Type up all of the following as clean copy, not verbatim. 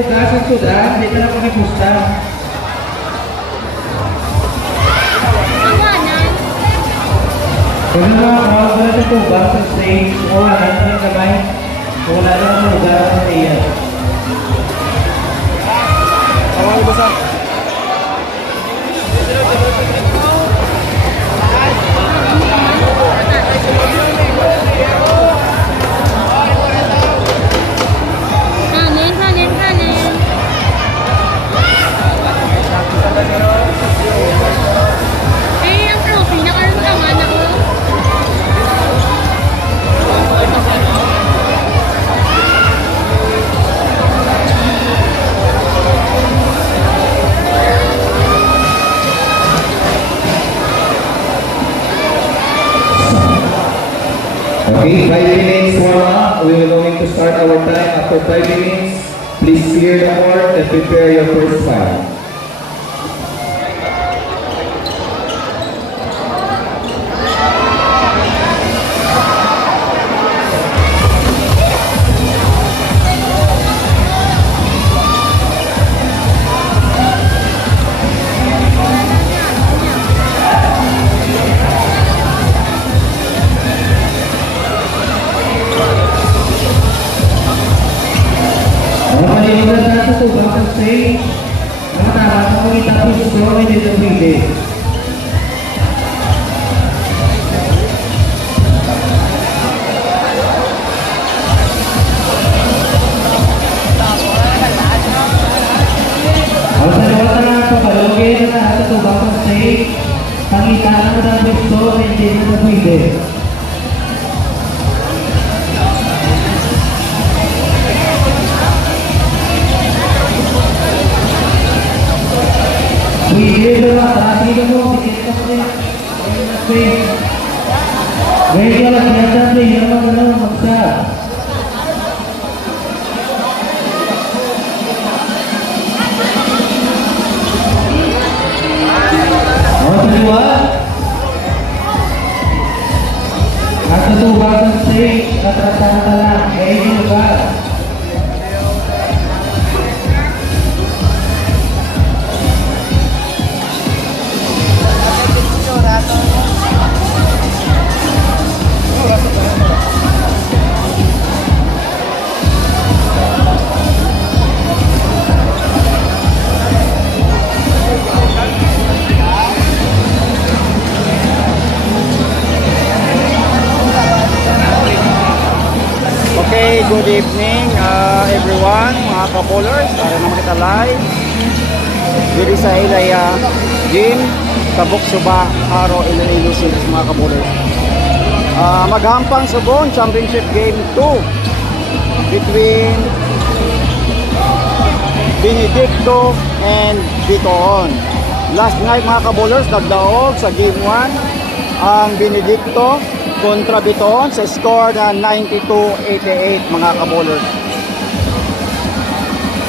bukas ang sudan, hindi ka na pakipusta. Kung naman ako, wala na tubang sa stage, o wala na kamay, kung wala na ang lugar sa iya. Awal basa. Kanin, kanin, kanin. Eh, ang trophy, nakaramdaman ako. Okay, 5 minutes warm up. We will going to start our time after 5 minutes. Please clear the court and prepare your first file. Mga panilimutan sa tubang sa stage, mga tama sa mga itapos ko ay dito pwede. Ang saliwata na sa palogin na sa tubang sa stage, pangita na mga gusto ay dito pwede. Pwede ba? Tarating mo, sikit ka pa rin. Ngayon ka lang, sinasabi, hindi naman na magsa. Ako sa liwa. At sa tubang ng stage, katrasahan ka lang. Ngayon ka. Okay, good evening everyone, mga ka-bowlers. Para naman kita live dito sa Ilaya Gym, Tabuk Suba, Haro, Iloilo City, mga ka-bowlers. Maghampang Subon Championship Game 2 between Benedicto and Bitoon. Last night, mga ka-bowlers, nagdaog sa Game 1 ang Benedicto kontra Bitoon sa score na 92-88, mga ka-bowlers.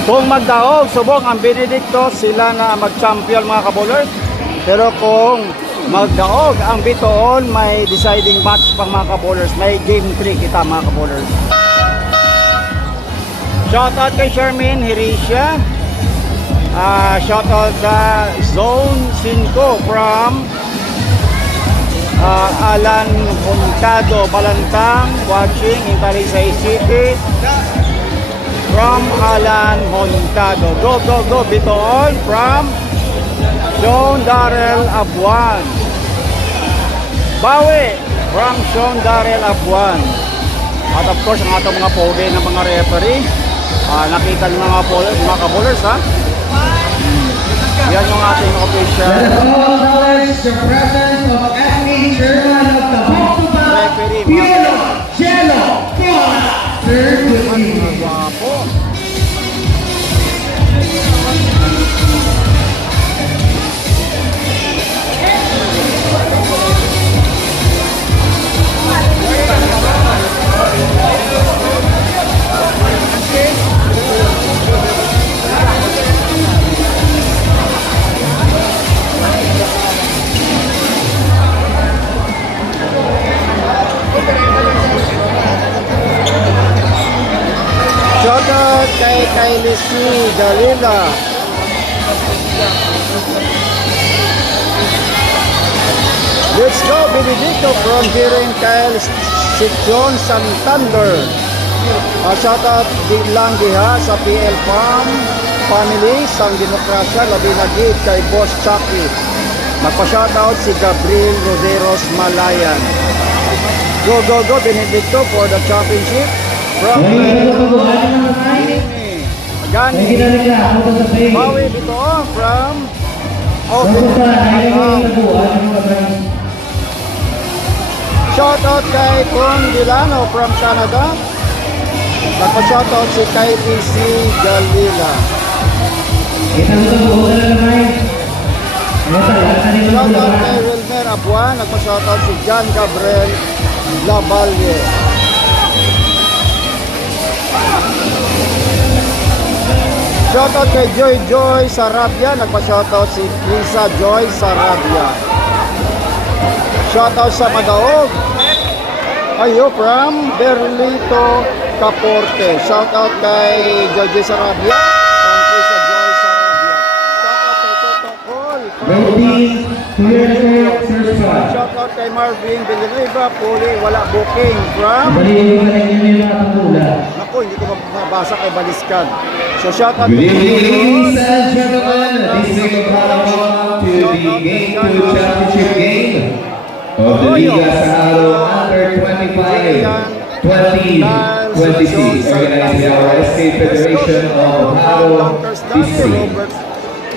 Kung magdaog, subok ang Benedicto, sila na mag-champion, mga ka-bowlers. Pero kung magdaog ang Bitoon, may deciding match pang, mga ka-bowlers. May game 3 kita, mga ka-bowlers. Shoutout kay Charmaine Heresia. Shoutout sa Zone 5 from Alan Juntado Balantang, watching in Talisay City. From Alan Juntado. Go, go, go, Bitoon. From Sean Darrell Abuan. Bawi from Sean Darrell Abuan. At of course, ang atong mga pogi ng mga referee. Nakita ng mga ka-bowlers, ha? Yan yung ating official. Let us all acknowledge the presence of acting chairman of the Boksuba, Piolo Jello Piona. Third to Mga gwapo. Galila. Let's go, Benedicto from Jiren Kyle John Santander. Shoutout din lang diha sa PL Farm Family sang Demokrasya labi na gid kay Boss Chucky. Magpa-shoutout si Gabriel Roderos Malayan. Go, go, go, Benedicto for the championship. From Gani. Bawi Bito from Shoutout kay Con Dilano from Canada. Magpa-shoutout si kay PC Galila. Shoutout kay Wilmer Abuan. Nagpa-shoutout si John Gabriel Lavalle. Shoutout kay Joy Joy Sarabia. Nagpa-shoutout si Lisa Joy Sarabia. Shoutout sa Magaog. Ayo from Berlito Caporte. Shoutout kay Joy Joy Sarabia. From Lisa Joy Sarabia. Shoutout kay Toto Col. Shoutout kay Marvin Villanueva. Puli wala booking from Naku, hindi ko mabasa kay Baliscan. So shoutout Good evening, ladies and gentlemen. This is the welcome to the Game 2 Championship game of the Liga Saharo Under 25 2026, organized by our SK Federation of Haro District.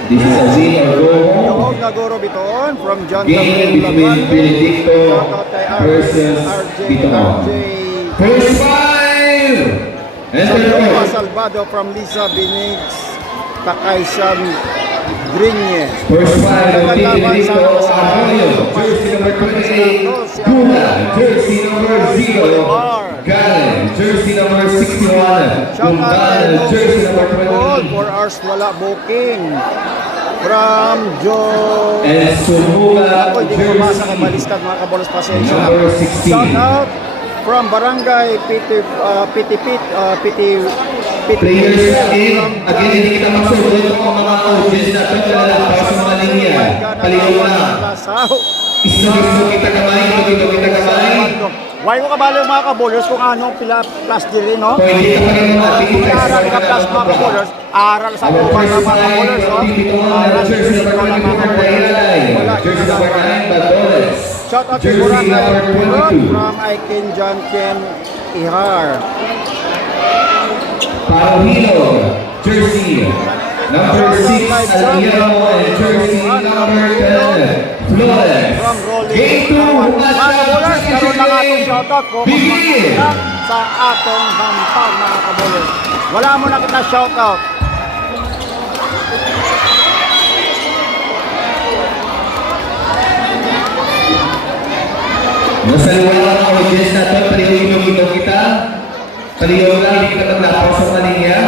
This is a win or go home Yoog Nagoro Biton from John game between Benedicto versus Biton. First five! Enter the Salvador court. Salvado from Lisa Benigs Takaisan Grinye. First five of Benedicto Arroyo, jersey number 28, Gula, jersey number 0, Galen, jersey number 61, Gundal, jersey number All 20, 4 hours wala booking from Joe. and Sumuga, Ako hindi ko mabasa kay jersey Baliscan mga kabolos pasensya. number 16. Shout out from Barangay Pitipit Players in, again, hindi kita magsugod ang mga audience na ito na para sa mga linya. Paligaw na. Isa-isa kita kamay, ito kita kamay. Why ko kabalo yung mga kabolers kung anong pila plus dili, no? Pwede ka pa rin mga tingin sa Aral ka plus mga kabolers, aral sa mga kabolers, no? Aral sa mga kabolers. Jersey number 9, Badoles. Shout out to Jersey Boracay number Burot 22. from Aiken John Ken Ihar. Paruhilo, jersey number 6, Aliano, and jersey number 10, Flores. From Rolling. Game 2, Mga kabolers, karoon lang atong shout out ko. Begin! Sa atong hampag mga kabolers. Wala mo na kita shout out. Nasa wala ang audience na ito, paligaw kita. Paligaw lang, hindi kita maglapaw sa kaninya.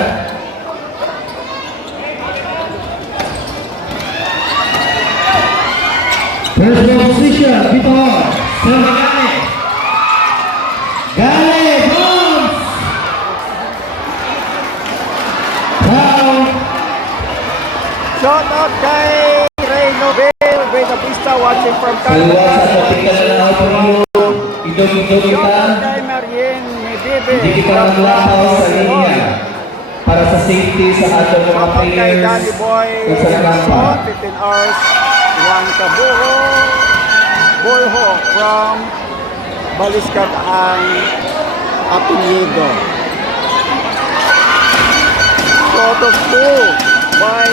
First position, Vitor. Sama Gale. Gale, bounce! Foul. Shout out kay Ray Nobel, Beta Vista watching from Kaliwa sa Canada. topic na lang ako ninyo. Idog-idog Shout kita. out kay Marien Medebe. Hindi kita maglapaw sa linya. Para sa safety sa atong mga Shout out kay players. Danny Boy Kung sa nakapa. 15 hours. Juan Caburo. Bolho from Baliscan ang apelyido. Photo 2 by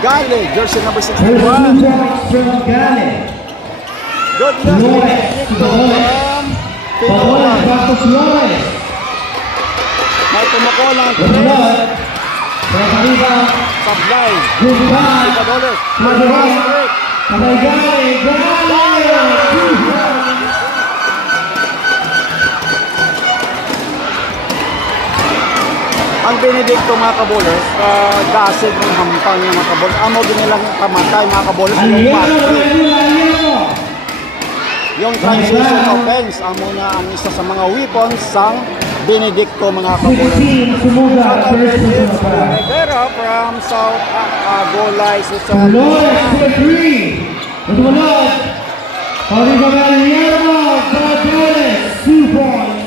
Gale, jersey number First 61. points from Gale. Good luck Flores to the ball. from Flores Pinoy. back to Flores. May tumukulang Flores. Pagkakita. supply. Goodbye. $5. Goodbye. Sabay Gale. Gale. Ang Benedicto mga kabolers, dasig ng hampang ng mga kabolers. Amo ginilang kamatay mga kabolers. Yung Aliano. patrick. Aliano. Yung transition offense, amo na ang isa sa mga weapons sang Benedicto mga kapulers. 16, Sumuga, Shout out first to person James of the Rivera from South Golay, Susan. Flores to the 3. Nagulog. Paulinho Guillermo, Flores, 2 points.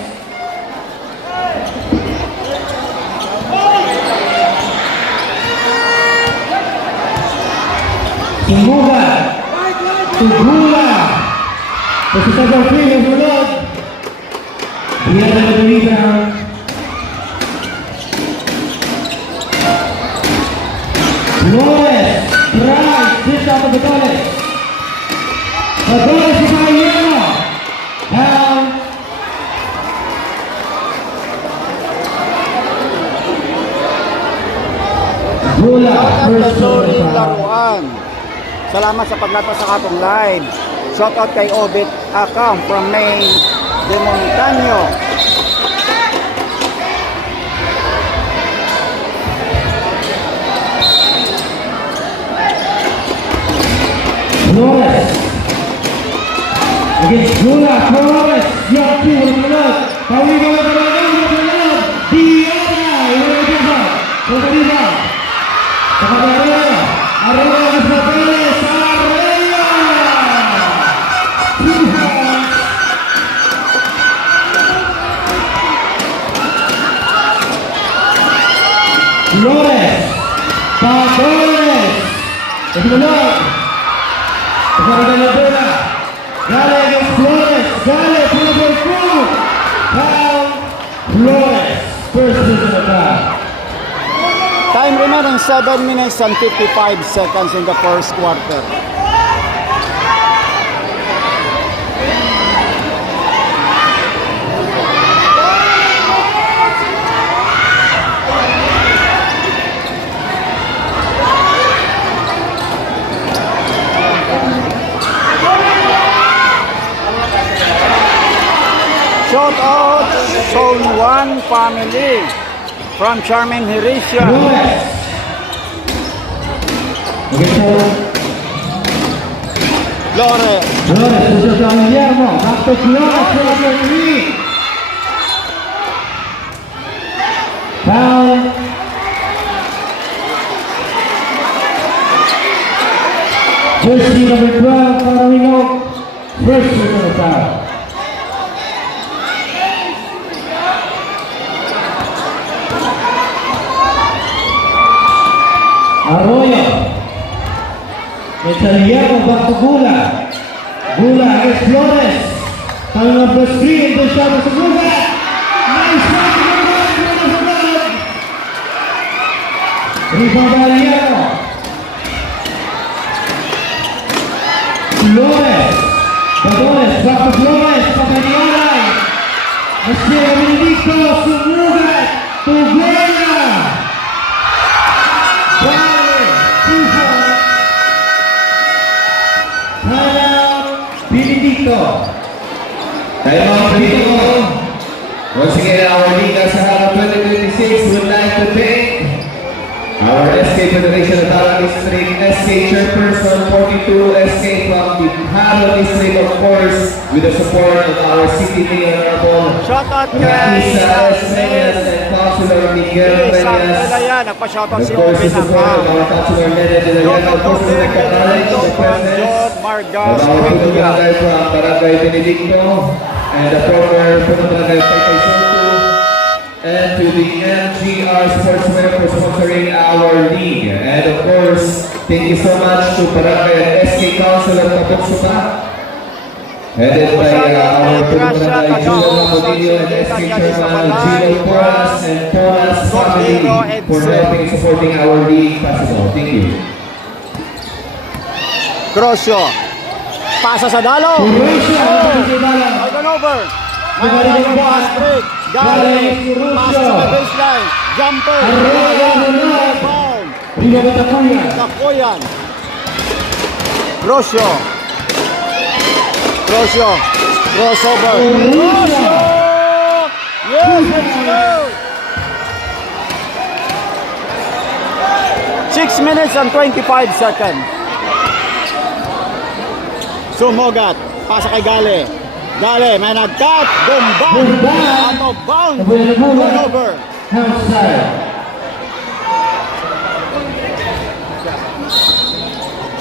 Sumuga. Tugula. Position for 3, nagulog. Dia ada rebound. Flores, drive, this out of the Gonzalez. Gonzalez is by Guillermo. Down. Gula, Shout out first kay Lori foul. Laruan. Salamat sa paglapas sa katong live. Shout out kay Obit Akam from Maine de Montaño. Flores. Against Gula, Flores. Young two, with the look. Paulinho Guillermo, with the look. Diana, with the look. With the rebound. Arroyo. Arroyo against Morales. Arroyo. 2 points. Flores. Patones. With the look. Flores de la bola. Gale against Flores. Gale, pull for 2. Foul. Flores. First position attack. Time remaining 7 minutes and 55 seconds in the first quarter. Shout out Zone 1 family from Charmin Hericia. Flores. Against Flores. Flores. Position to Guillermo. Back to Flores. Flores for 3. Foul. Jersey number 12, Paulinho. First personal foul. Arroyo. Guillermo, back to Gula. Gula against Flores. Coming up the screen, the shot is Gula. Nice shot, Flores. Rebound by Guillermo. Flores. Flores, back to Flores. Papaniala. Masira Benedicto. Sumuga. Tuguela. Vale. 2 points. Timeout. Benedicto. Timeout, Benedicto. Once again, our Liga Sahara 2026 would like to thank our SK Federation of Tara District, SK Chairperson 42, SK from the Haro District, of course, with the support of our City Mayor Honorable Shout out kay Raisa S. Menes and Councilor Miguel Isang Menes. Elaya, nagpa-shout out Of si course, Oben the support of Akam. our Councilor Menes and the Shout out of course, to the acknowledge the from presence John of Margas our Puno Quintia. Barangay from Barangay Benedicto and the former Puno Barangay Paitay Soto, and to the MGR Sportswear for sponsoring our league. And of course, thank you so much to Barangay and SK Councilor Tabuksupa, headed by our Puno Barangay Julio Ramodillo and SK Chairman Gino Poras and Poras family for helping and supporting our league possible. Thank you. Grosio. Pasa sa dalo. Croatia, Out and over. Nagalaw po Astrid. Galing. Pasa sa baseline. Jumper. Rebound. Rebound Takuyan. Takoyan. Grosio. Grosio. Crossover. Grosio. Yes, let's go. 6 minutes and 25 seconds. Sumogat. Pasa kay Gale. Dali, may nag-cut. Gumban. Gumban. Out of bounds. Nabuhay. Turnover. Outside.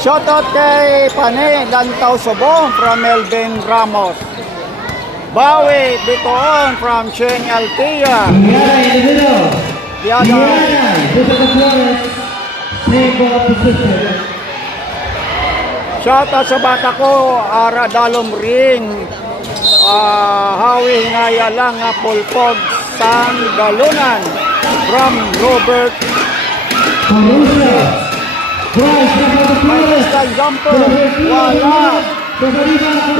Shoutout kay Pane Lantaw Sobong from Melvin Ramos. Bawi Bitoon from Cheng Altia. Diana in the middle. Diana. Diana. Look at the Flores. Same ball position. Shoutout sa bata ko, Ara Dalom Ring. Hawi Hinaya lang nga Pulpog San Galunan from Robert. Corusha. Bryce, look at the May Flores. style jumper. Wala.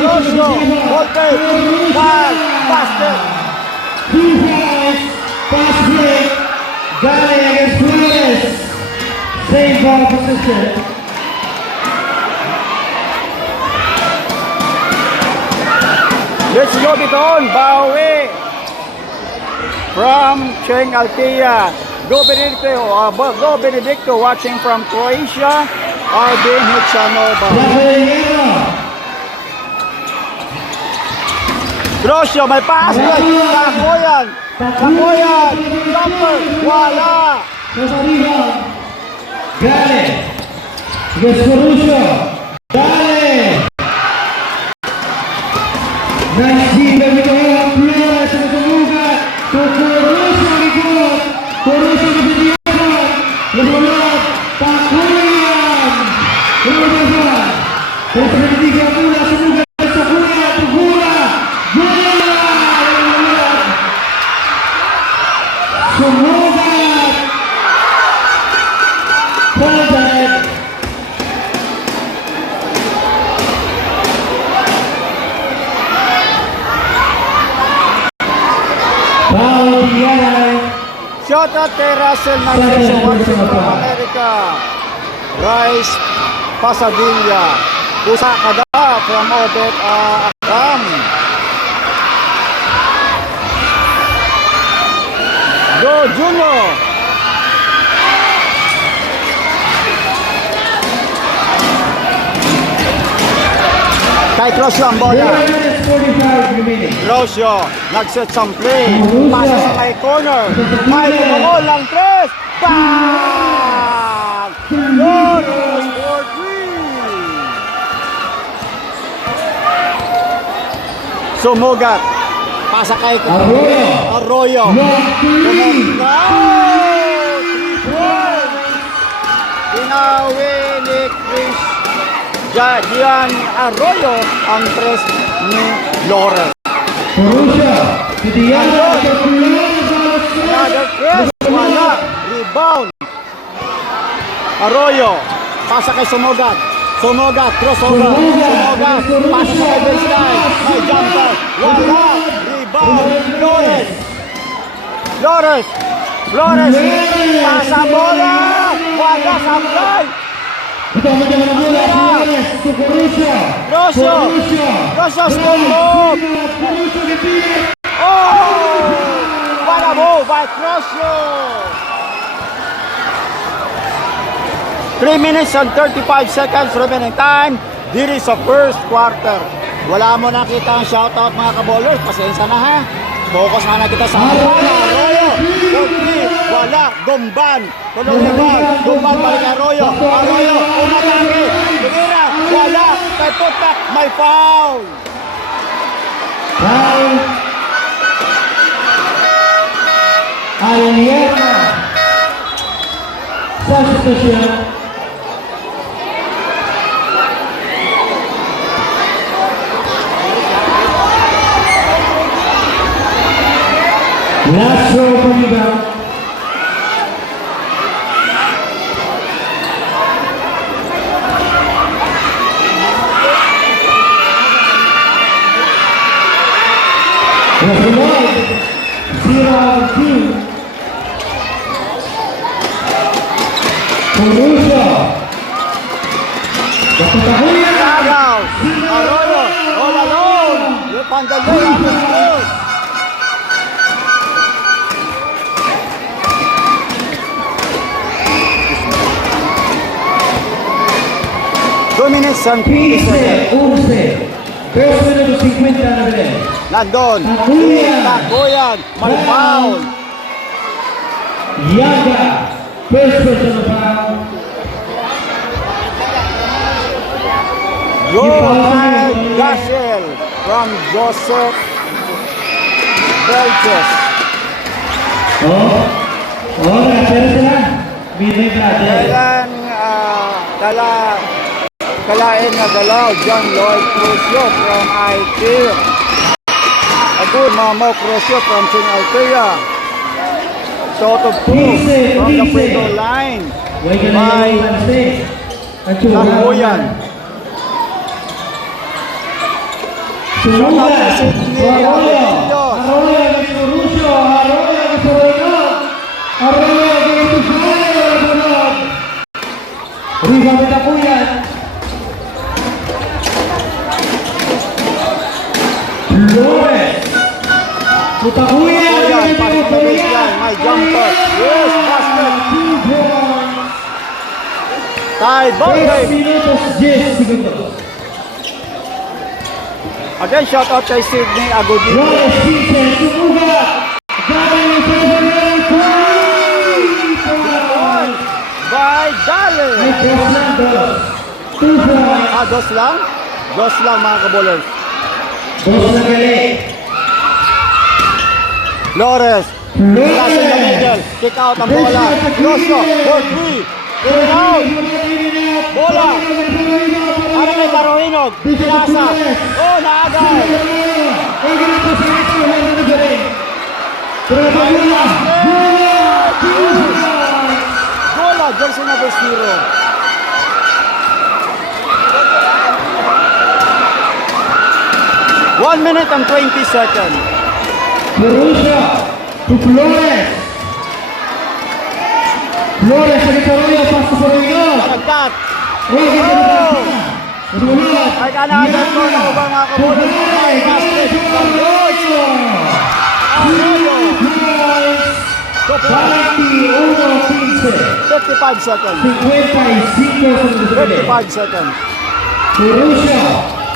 Rosio. Voltage. Pass. Basket. Defense. Pass break. Gale against Flores. Same ball position. Let's go Bitoon. Bawi. From Cheng Altia. Go Benedicto watching from Croatia. Arvin Hichanova. Rafaeliano. Rosio, may pass. Takoyan. Takoyan. Jumper. Wala. Arriba. Gale. Against Corusha. Gale. Nice team that we go on. Flores ang tumugat. To Corusha ang ikot. Corusha ang biniyakan. Lamulat. Takuyan. Rudasan. Pero sa nagtiga mula. Sumugat sa Kuya. Tugula. Gula. Lamulat. Sumugat. Contact. Foul Diana. Shoutout kay Russell Narciso watching from America. Rice Pasadilla. Pusa Kada from Obet Akam. Go Juno. Kay Cross lang bola. 11 minutes 45 remaining. Rosio, nag-set some play. Pasa sa may corner. May bumukol lang tres. Bang! Loros for three. Sumugat. Pasa kay Arroyo. Long three. Now, 3 points. Pinawi ni Chris Gian Arroyo ang tres ni Lores. Corusha. Si Diana. Another press, wala. Rebound. Arroyo. Pasa kay Sumogat. Sumogat, crossover. Sumogat. Pasa sa kay baseline. May jumper. Wala. Rebound. Flores. Flores. Flores. Pasa bola. Wala sa fly. Ito ang mga bola. Flores to Corusha. Rosio. Rosio still move. Corusha repeat. Oh! What a move by Rosio. 3 minutes and 35 seconds remaining time. Diri sa first quarter. Wala mo nakita ang shoutout mga kabowlers. Pasensya na ha. Focus na kita sa Arroyo. 4-3. Wala. Gumban. Tulong naman. Gumban balik Arroyo. Arroyo. Umatake. Tumira. Wala. Kay Tutak. May foul. Foul. Ariana. Substitution. Last throw from the ground. Referee, 0-2. Corusha. Kapitahuyan. Tagaw. Arroyo. All alone. Yung Panggalay ang score. Minutes and 50 seconds. 15-11. 2 minutos 50 na rin. Nandun. Takuyan. Takuyan. May foul. Yaga. First personal foul. Go ahead, Gashel from Joseph Belches. Pero sila. Binay brother. Kailan kalain na galaw, John Lloyd Crucio from IT. Agud Mamo Crucio from King Altea. Shot of two from the free throw line by Takuyan. Sumuga. Sidney Arroyo. Aguilillos. Arroyo against Mauricio. Arroyo against Arroyo. Arroyo against Arroyo. Rebound ni Takuyan. Flores. Takuyan. Takuyan, pass to the baseline, may jumper. Yes, basket. Tie ball 10 game. minutos 10 segundos. Again, shout out kay Sidney Agudillo. Flores Vincent. Sumuga. Galing sa By Dale. Ay, dos lang, dos. 2 points. Dos lang? Dos lang mga kabolers. Dos na galing. Flores. Pass in the middle. Kick out ang bola. Rosio. 4-3. In and out. Bola. Ano kay Tarohinog? Pinasa. Oh, naagay. Bola. Jersey number 0. One minute and 20 seconds. Borussia to Flores. Flores sa Arroyo, pass to Arroyo. Nagkat. Oh! Ay kanagan ko na ubang mga kabolers. Ay basket. Arroyo. Arroyo. 55 seconds. 55 seconds. Borussia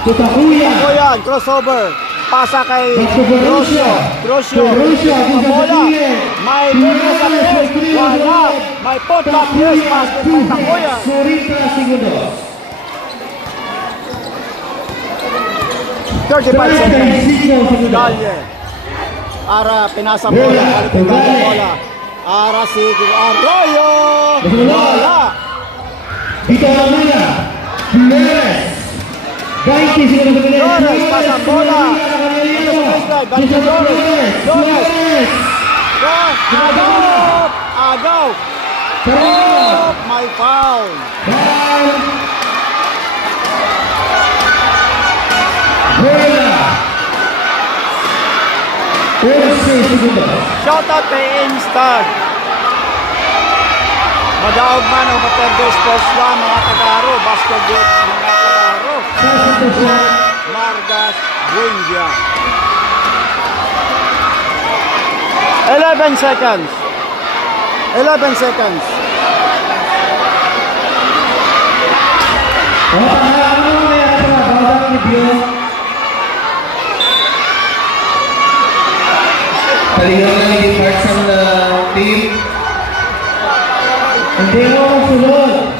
to Takuyan. Takuyan, crossover. Pasa kay Rosio. Rosio. Bola. May linya sa press. Wala. May put-up. Yes, basket kay Takuyan. 40 segundos. 35 seconds. 35 segundos. Dalye. Ara pinasa bola. Balikan bola. Ara si Arroyo. Wala. Dito na muna. Flores. 20 segundos na Flores, pasa bola. Balik sa Flores. Flores. Agaw. Agaw. Oh, my foul. Bola. 11 segundos. Shout out kay Instag. Madaog man ang Paterdo Sports lang, mga Tagaro, basketball, mga Tagaro. Margas, Buendia. 11 seconds. 11 seconds. Ano may ata? Bawal ni Bio. Palihog na yung parts ng team. Hindi mo magsulod.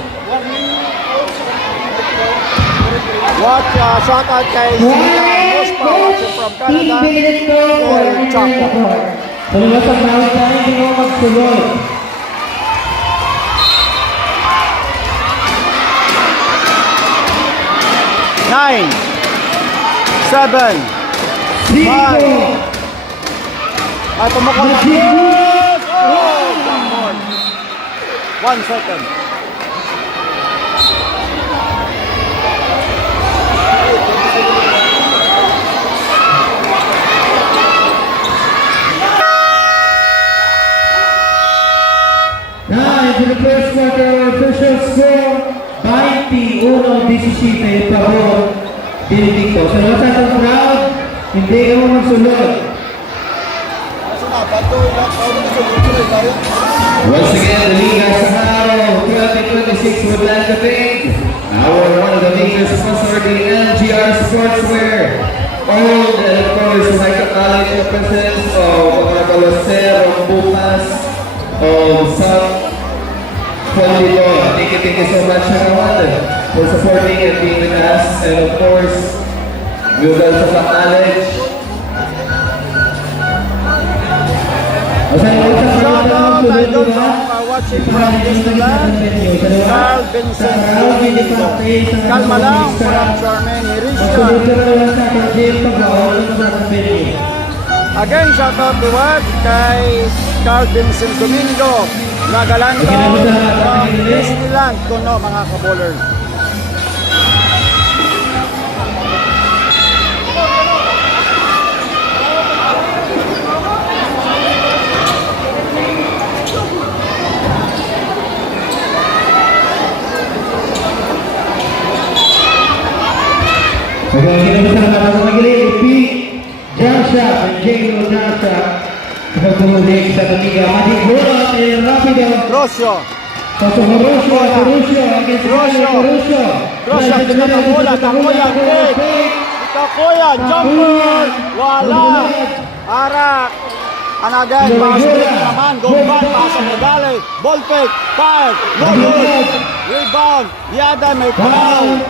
Watch, shout out kay Sina Mospa, watching from Canada. Or Chaco. Talaga pag bawal tayo, hindi mo magsulod. Nine, 7, 5. Ay, tumukol na. Oh, one more. 1 second. Now, into the first quarter, official score, 21-17, pabor, Benedicto. Sa lahat ng crowd, hindi ka mo magsulod. Once again, the Liga Saharo 2026 would like to thank our one of the major sponsors, the MGR Sportswear. Owned and of course, like the college represents of mga Balacer, of Bukas, of South Follido. Thank you so much everyone for supporting and being with us. And of course, we would also acknowledge Shout out idol from watching from Disneyland, Carl Vincent Domingo. Kalma lang from Charmaine Herisha. Again, shout out to what? Kay Carl Vincent Domingo. Nagalanto from Disneyland. Kuno mga kabowlers. Again, kinamusta na sa magiging Pete Joshua and J.O. Joshua sa pagtumulig sa Liga. Mating bola at rapido. Rosio. Pasok na Rosio. Against Rosio. Rosio, pinakabola. Takoya, kick. Takoya, jumper. Wala. Arak. Anagay, pasok naman. Gomban, pasok na gali. Ball fake. Fire. No good. Rebound. Yada, may foul.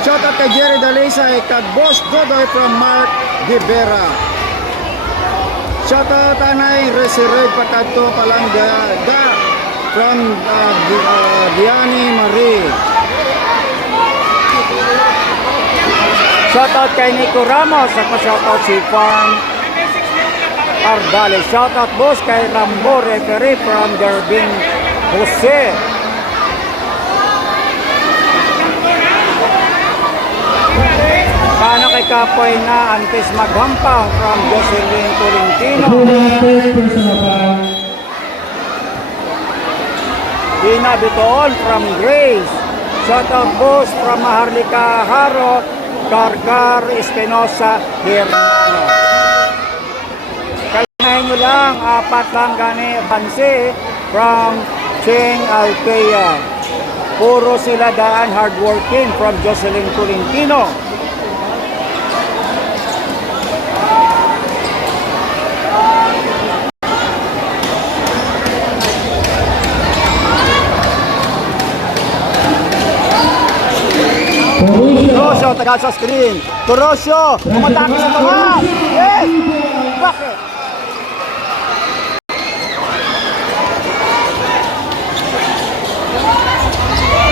Shot at kay Jerry Dalisa kag Boss Godoy from Mark Rivera. Shot out anay reserve patadto palangga from Diani Marie. Shot out kay Nico Ramos sa shout out si Farm Ardales. Shout out boss kay Rambo referee from Derbin Jose. Paano kay Kapoy na antes maghampang from Jocelyn Tolentino. Ina Bitoon from Grace. Shout out boss from Maharlika Haro, Carcar Espinosa, Hermano. Kalinahin nyo lang, apat lang gani pansi from Cheng Alpea. Puro sila daan hardworking from Jocelyn Tolentino. Torosio, tagal sa screen. Torosio, umatake sa taas. Yes! Bakit?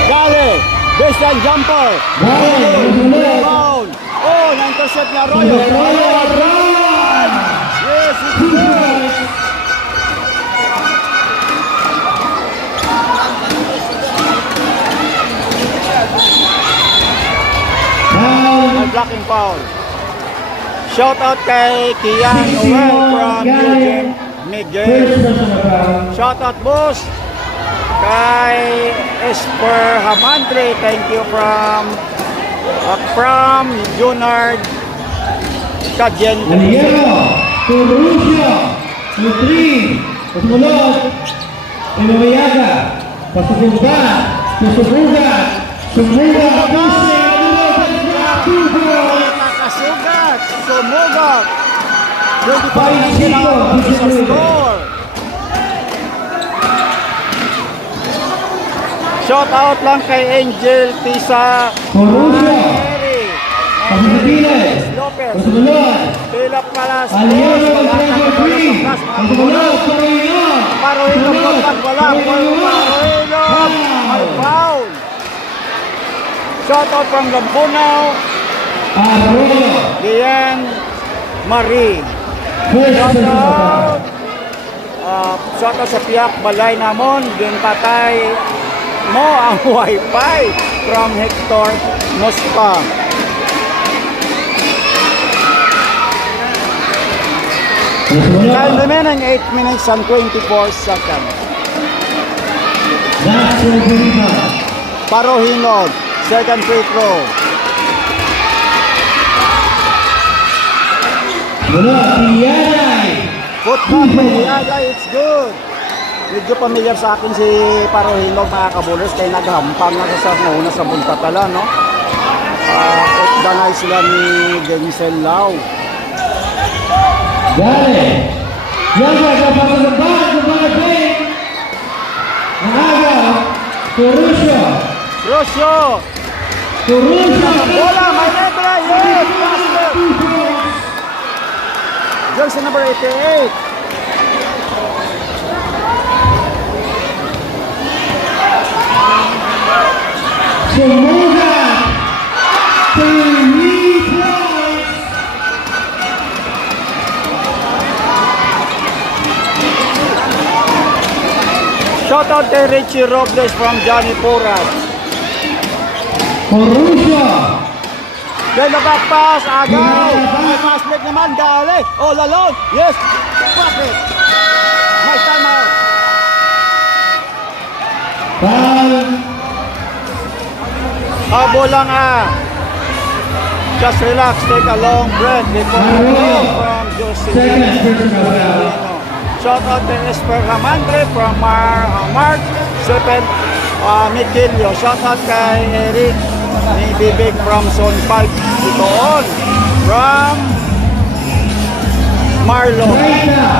Gale, baseline jumper. Rebound. Oh, na-intercept niya Arroyo. Yes, it's good. Blocking foul. Shout out kay Kian Noel from Eugene Miguel. Shout out boss kay Esper Hamandre. Thank you from Junard Kajente. Torosio, Nutri, Pasulot, Inumayaga, Pasubugan, Sumuga, Nakasugat, sumugat. 25 sila sa score. Shout out lang kay Angel Tisa. Mary. Lopez, Philip Calas. Parohilo kontak wala. Parohilo. May foul. Shout out from Lambunaw. Lian Marie. Shout out. Shout out sa Piak Balay namon. Ginpatay mo ang wifi from Hector Mospa. Time remaining 8 minutes and 24 seconds. Parohinog, second free throw. Mula, Tiyanay. Put back by Diaga, it's good. Medyo familiar sa akin si Parohinog mga kabulers kaya naghampang na sa una sa Buntatala, no? Danay sila ni Gencel Lau. Galing. Yaga, dapat sa back, sa back. Naga, Torusha. Rosyo! Torusha. Bola, may letra! Yes! Basket! Jersey number 88. Somoga. 3 points. Shout out to Richie Robles from Johnny Puras. Torusha. Then the back pass, agaw! May pass break naman, dali! All alone! Yes! Basket! May time out! Foul. Habol lang Just relax, take a long breath before you go from Jose. Second personal foul. Shout out to Esper Ramandre from Mark 7 Mikilio. Shout out kay Eric ni Bibig from Zone 5 Itoon from Marlo.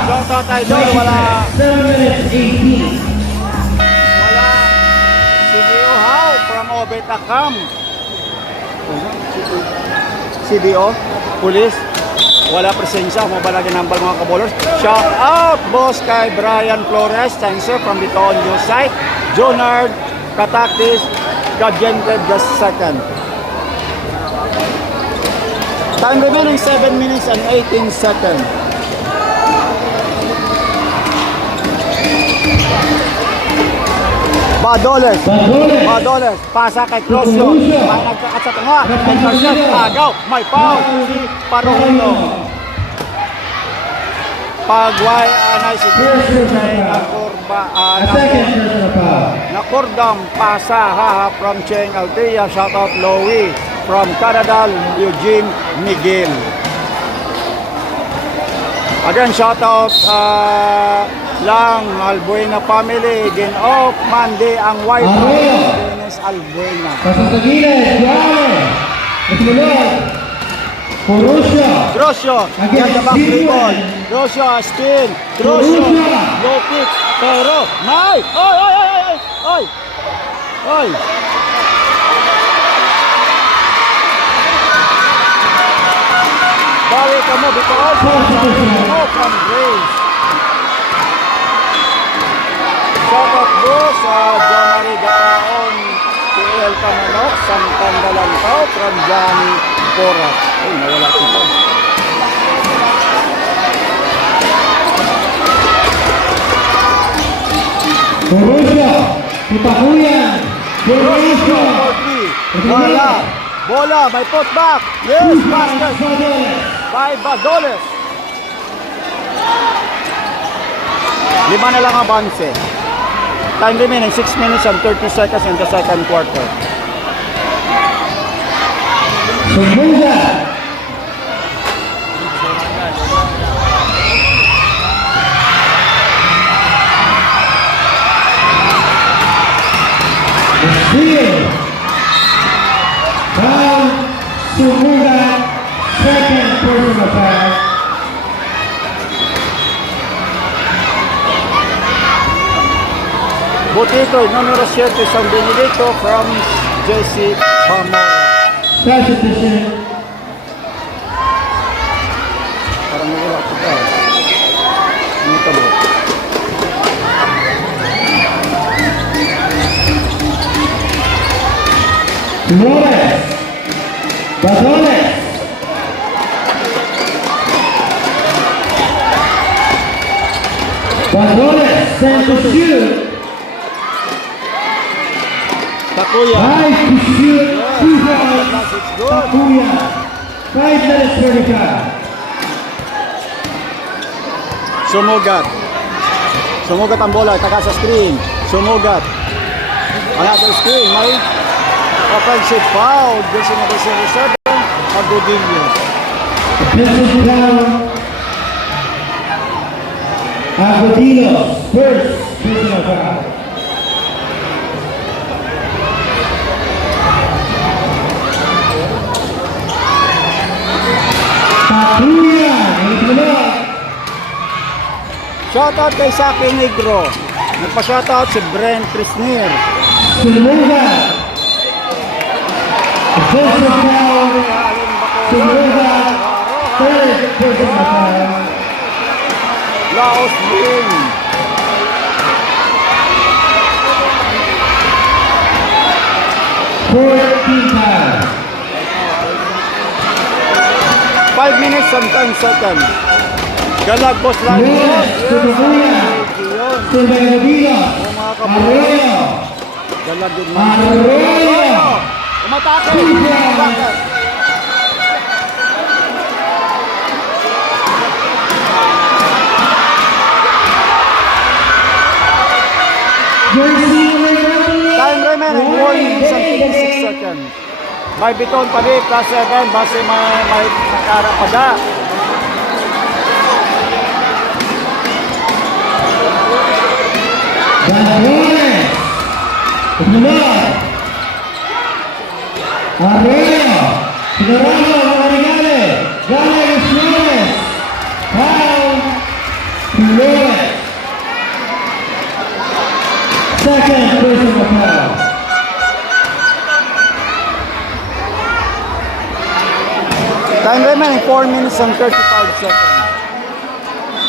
Shout out idol, wala 7 minutes 18. CDO How from Obetakam. CDO, Police, wala presensya, mabalagin ng mga kabolers. Shout out, boss kay Brian Flores, Sensor from Bitoon Yusay, Jonard, Kataktis, Gadiente the second. Time remaining 7 minutes and 18 seconds. Badoles, pasa kay Crosio. May nagkakat sa tunga. May Garcia, agaw. May foul si Parohino. Pagway anay si Jay nakurdam pasa from Cheng Altea. Shout out Louie from Canada, Eugene Miguel. Again, shout out lang Albuena family. Din off Monday ang wife Dennis Albuena. Pasasagilid, Guale. Matulog. Porosha. Grosio, yan the back dribble. Grosio, steal. Grosio, low kick. Pero, may! Oy! Bawi ka mo, bitaon from Grace. Shout out po sa Jamari Gataon, PL Kamanok, Santang Dalantao from Johnny Porat. Ay, nawala ito. Porosha. Putakuyan. Porosha. Bola, may putback. Yes, basket. By Badoles. 5 na lang ang banse. Time remaining 6 minutes and 30 seconds in the second quarter. Somoga. Steal. Foul. Somoga. Second personal foul. Butikoy, numero 7, San Benedicto from Jesse Hamora. Substitution. Parang nawala ko pa. Ano ito bro? Flores. Badoles. Badoles sent to shoot. Takuya. 5 to shoot. 2 fouls. It's good. Takuya. 5 minutes 35. Sumugat ang bola, taga sa screen. Sumugat. Another screen, may offensive foul. Jersey number 07, Agudillo. Offensive foul Agudino, first personal foul. Tapuya, ito. Shoutout kay Saki Negro. Nagpa-shoutout si Brent Krisnir. Sumuga. Personal foul. Sumuga. Third personal foul. Laos Win. Fourth team foul. 5 minutes and 10 seconds. Galag boss line. Yes, Sumuga. Yun. Silvano, Mga kabuhay. Arroyo. Galag din Arroyo. Umatake. Bakit? Jersey number 28. Time remaining 4 minutes and 56 seconds. May biton pa rin, plus 7, base may nakara pa da. Ganones. Sumunod. Arroyo. Pinarano ang Arigale. Gales Flores. Foul. Flores. Second personal foul. Time remaining 4 minutes and 35 seconds.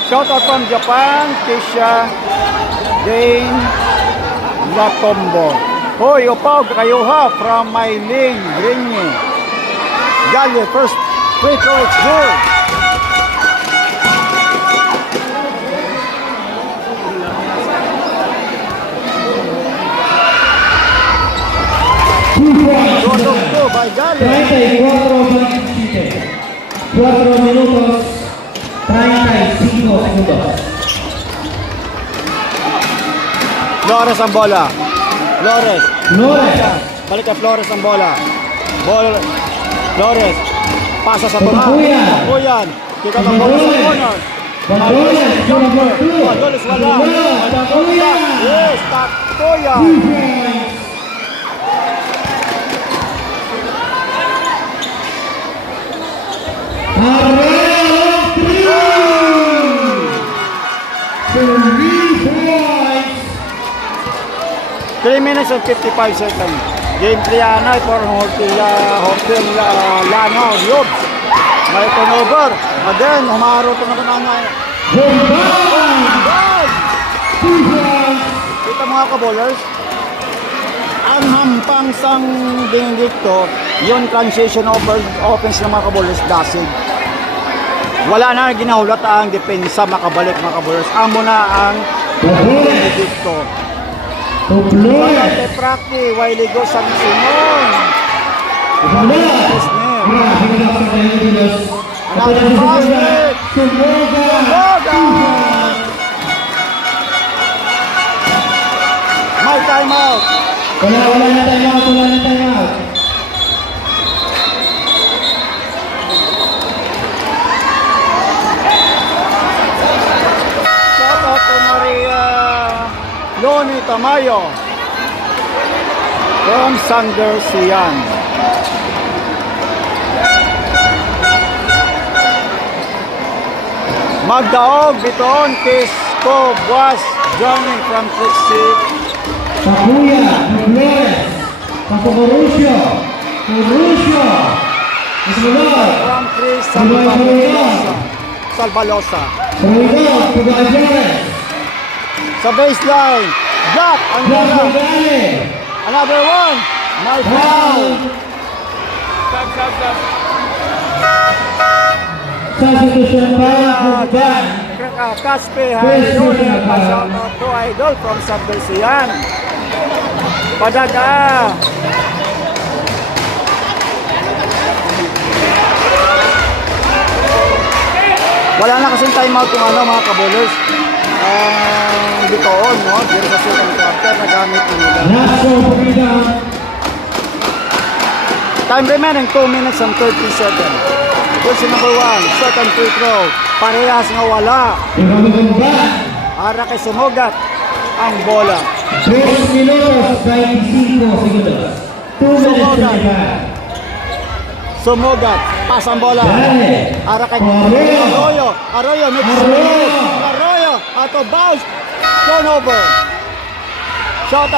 Shout out from Japan, Tisha, Jane, Latombo. Hoy, upaw kayo ha from Mylene Rinye. Galle, first free throw, it's good. Shot of two by Galle. 34 27. 4 minutos 35 segundos. Flores ang bola. Flores. Flores. Balik kay Flores ang bola. Flores. Pasa sa tunga. Tapuyan. Tapuyan. Kita ng bola sa corner. Bandoles, number 2. Bandoles wala. Tapuyan. Yes, Tapuyan. Arroyo 3 points. 3 minutes and 55 seconds. Game 3 anay for Hotel Lanao Yobs. May turnover. And then, humaro ito na kananay. Bombay. 2 points. Kita mga kabolers, ang hampang sang Benedicto, yung transition offense ng mga kabolers, dasig. Wala na ginahulat ang depensa makabalik mga kabolers. Amo na ang Benedicto. Wala Flores. kay Prakti, Wailigo sang Simon. Flores. Another basket. Boga! May timeout. Wala na timeout. Shout out to Maria Loni Tamayo from Sander Sian. Magdaog biton Kisco Buas Johnny from Trixie. Tapuya, Flores. Pasocorusio. Corusio. Sumunod. From Chris Salvalosa. Sumunod, Flores. Sa baseline. Block ang bola. Gale. Another one. My Foul. foul. Substitution foul. Ban. Kaspe First Idol. personal foul. Shout out to Idol from Sander Sian. Padada. Wala na kasing timeout kung ano mga kabowlers. Bitoon, no? Dito sa second quarter, nagamit na nila. Last call for rebound. Time remaining 2 minutes and 30 seconds. Question number 1, second free throw. Parehas nga wala. Ikaw Ban. Para kay sumugat ang bola. 3 minutos 25 segundos. 2 minutes 25. Sumugat. Pas ang bola. Dale. Para kay Arroyo. Arroyo. Mix. Arroyo. Arroyo. Ato bounce. Turnover. Shot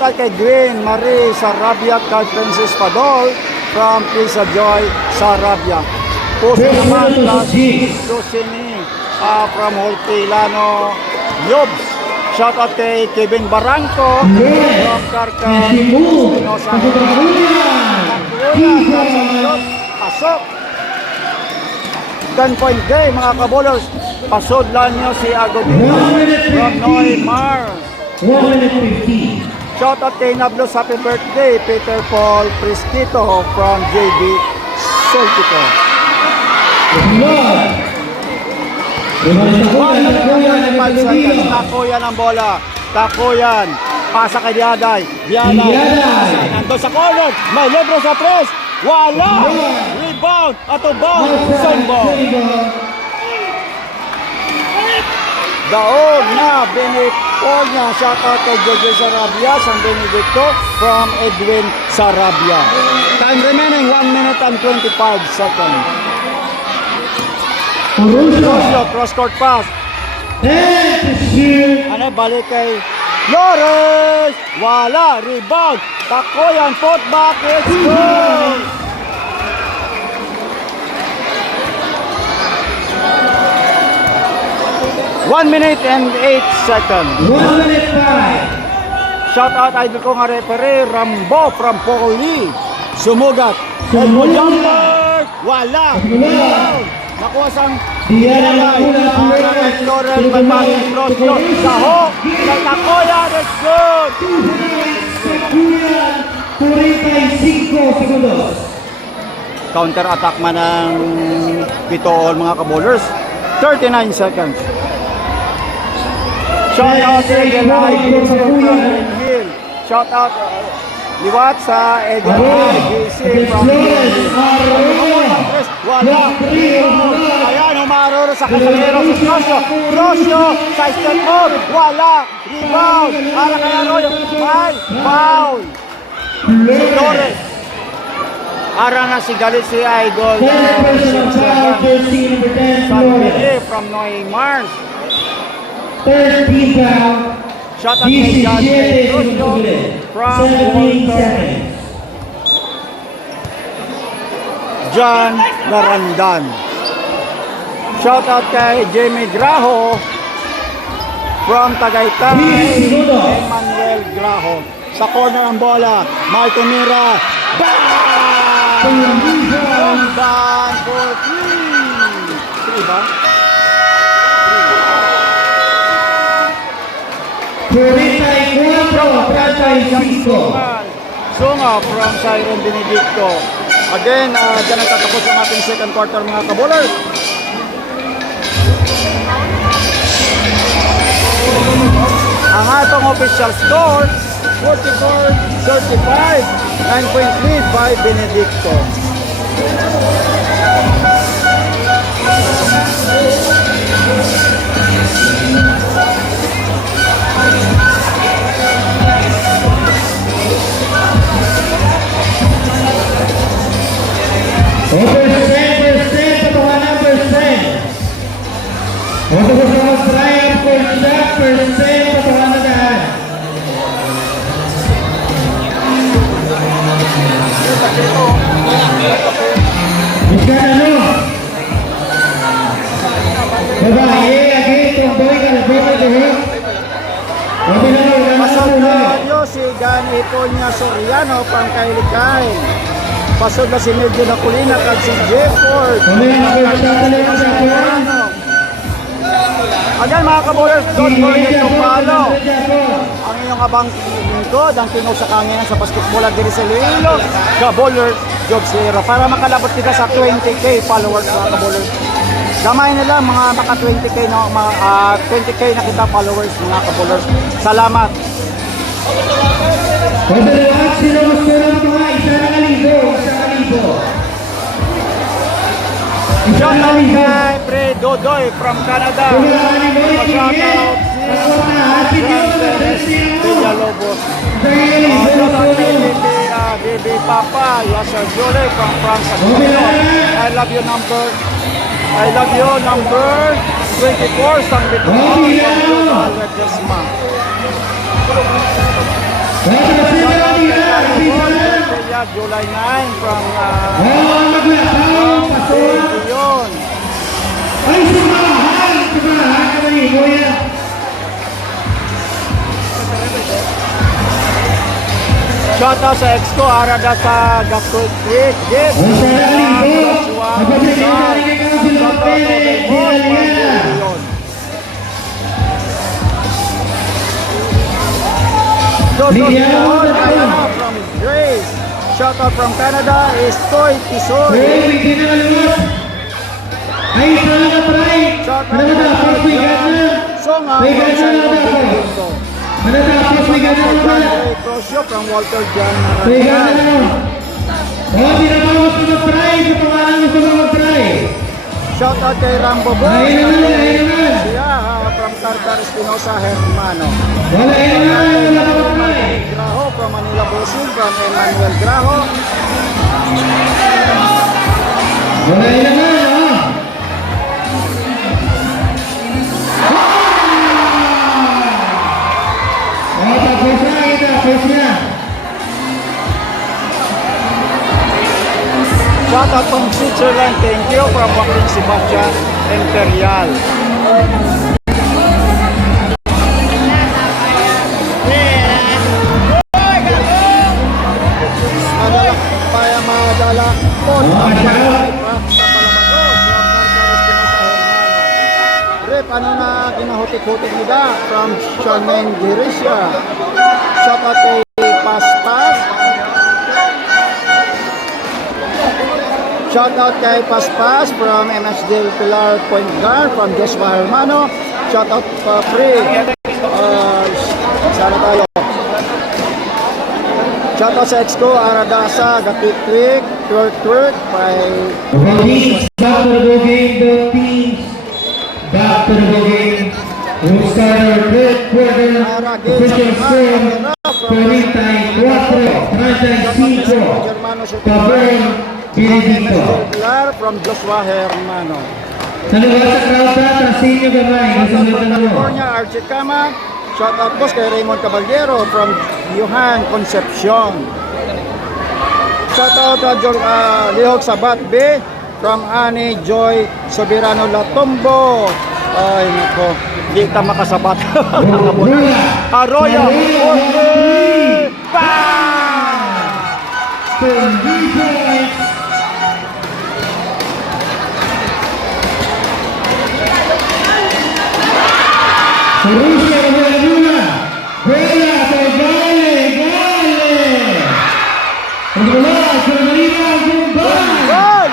out kay Green Marie Sarabia kay Francis Padol from Prisa Joy Sarabia. Puso naman kay Lucini from Holtilano Yobs. Shot out kay Kevin Barranco from Carca Espinosa. Pasok. 10-point game mga kabolers. Pasod lang nyo si Agodino from Neymar. 1 minute 15. Shout out kay Nablos, happy birthday, Peter Paul Prisquito from JB Celtico. Takuyan ang bola. Takuyan. Pasa kay Diaday. Diaday. Nandun sa corner. May libre sa press. Wala. Rebound. Ato ball. Same ball. Daog na Benitonia. Shout out kay Jojo Sarabia, San Benedicto from Edwin Sarabia. Time remaining 1 minute and 25 seconds. Rosio, cross court pass. Ano balik kay Flores. Wala, rebound. Takoyan, putback, it's good. One minute and 8 seconds. 1 minute 5. Shout out idol ko nga referee Rambo from Pocoli. Sumugat. Elmo jumper. Wala. Nakuha sang Dialay. Para kay Florel Malpasing Rosio. Sahok. Kay Takoyan. It's good. 45 segundos. Counter attack man ng Bitool mga kabowlers. 39 seconds. Shout out Edelay Hill. Shout out liwat sa Edelay GC from wala. Ayan, umaroro sa Casalero si Rosio. Rosio sa step up. Wala. Rebound. Para kay Arroyo. Ay, foul. Si Torres. Ara na si galit si Idol. Sanpili from Neymar. 13 down. Shot at kay John Rosio from 17 Walter. seconds. John Larandan. Shout out kay Jamie Graho from Tagaytay. Emmanuel Graho. Sa corner ng bola. Marco Mira. Bang! Bang for 3. 3 ba? 34. Sunga from Siren Benedicto. Again, dyan ang tatapos ang ating second quarter mga kabowlers. Ang atong official score, 44-35, 9-point lead by Benedicto. Over 10%, patawanan percent. Untuk bersama saya, persen, patawanan daan. Bukan ano? Babae, lagi, tumboy ka na po, Pasagyo si Gani Tonya Soriano pang kailikay. Pasod na si Medyo Nakulina kag si Jefford. Again mga kabowlers, don't forget to follow ang inyong abang lingkod, ang tinaw sa kanginan sa basketball at diri sa Iloilo, Kabowler Jobs Lero, para makalabot kita sa 20k followers mga kabowlers. Gamay nila mga maka 20k na 20k na kita followers mga kabowlers. Salamat. Pagdalawa, sino mas meron mga isa na kalibo. Shout out kay Pre Dodoy from Canada. Shout out si Villalobos. Shout out kay Bibi Papa, Yasser Jole from France. I love you number 24, Sang Bituan, Albert Desma. July 9 from Leon. Shout out sa ex ko, Arada sa Gasol Creek, Jeff. Shout out from Grace. Shout out from Canada is Toy Tisoy. Shout out Songa Prosyo from Walter John. Shout out kay Rambo Boy. Siya from Carter Espinosa Hermano. Graho from Manila Bosin from Emmanuel Graho. Shout out from Switzerland, thank you from Joaquin Sebastian Imperial. Madala kaya madala po sa Rep, ano na kinahutik-hutik nila from Charmaine Girisha. Shout out kay Paspas. Shout out kay Paspas from MSD Pilar Point Guard from Joshua Hermano. Shout out free. Sana tayo. Shout out sa ex ko, Aradasa, Gapit-Twig, Twerk-Twerk, by... Back to the game, the teams. Back to the game. We'll start our third quarter. Official score, 34-35. Tabon, Pinedito. From Joshua Hermano. Saludos sa crowd data, sa inyo gamay. Shout out from California, Archie Kama. Shout out boss kay Raymond Caballero from Johan Concepcion. Shout out Lihog Sabat B from Ani Joy Soberano Latombo. Ay nako, di ta makasabat. Arroyo. Okay. Russia, Buena, Buena, Gale, Controlada, Fermerina, Gol!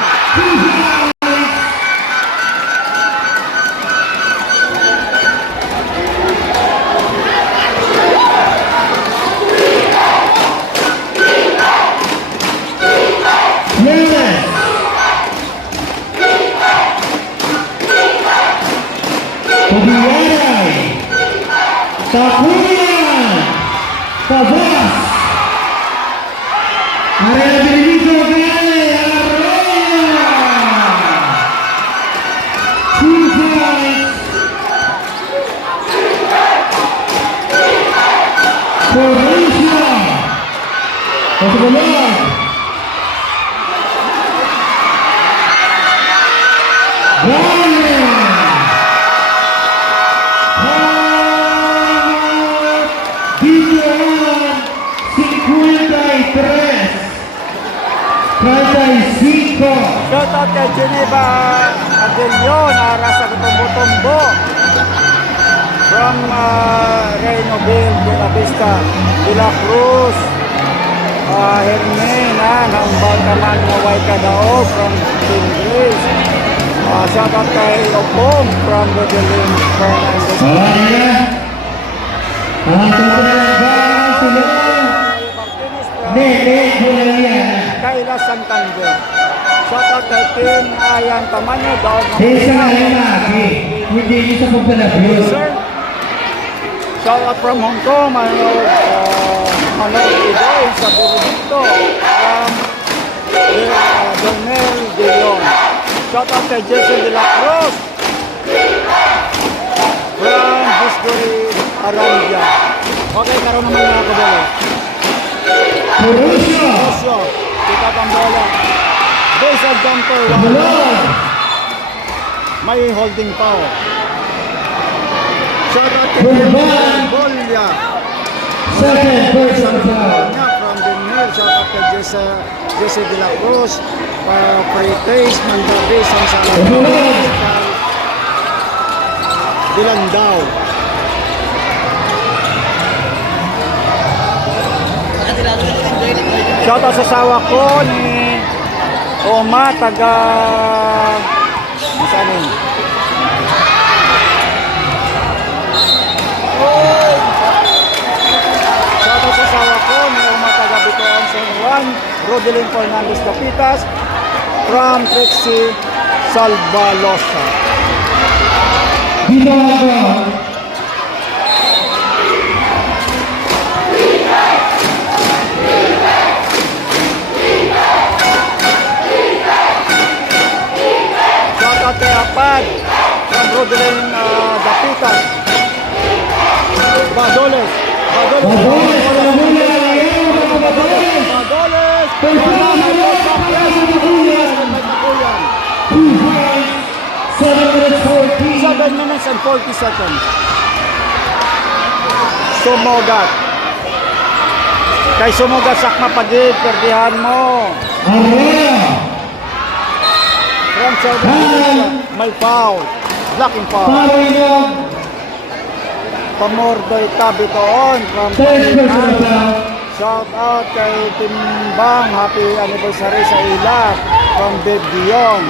Takuyan, Pavas, Area Benedito Gale, Arroyo, 2 points for Russia, Portugal, Shout out kay Geneva Adelion, Arasa Kutumbo-Tumbo from Reynoville, Buena Vista, De La Cruz, Hermin, Hambal Kaman, Maway Kadao from Team Grace. Shout out kay Opong from Rodelin Fernandez. Kayla Santander. Shout out kay King Ayan Tamanyo. Daon ng Isa na lagi. Hindi niyo sa pagkalabyo. sir. Shout out from Hong Kong. Manod Idoy sa Burudito. Donel De Leon. Shout out kay Jason De La Cruz. From Busguri Aranja. Okay, karoon naman mga kabalo. Purusyo. Osyo. Kita Tambola. Base and jumper. Bulog. May holding power. Shout out kay Bulban. Bolya. Second person foul. From the Nil. Shout out kay Jesse De La Cruz. Free taste. Mandabi. Sansala. Bulog. Dilandaw. Shout out sa sawa ko ni Oma, taga saan yun? Shout out sa sawa ko ni Oma, taga Bitoan San Juan, Rodelyn Fernandez Capitas, from Trixie Salvalosa. Ginagawa. Shout out kay Apad, from Rodelyn Dapitas. Badoles. Badoles. Pamula. Ayaw mga Badoles. Badoles. Badoles. 7 minutes 14. 7 minutes and 40 seconds. Sumogat. Kay Sumogat sakma pagid, perdihan mo. Arroyo. From Southern may foul. Blocking foul. Parinog. Pamordoy Tabitoon from Third person foul. Shout out kay Timbang. Happy anniversary sa Ilap from Dave Dion.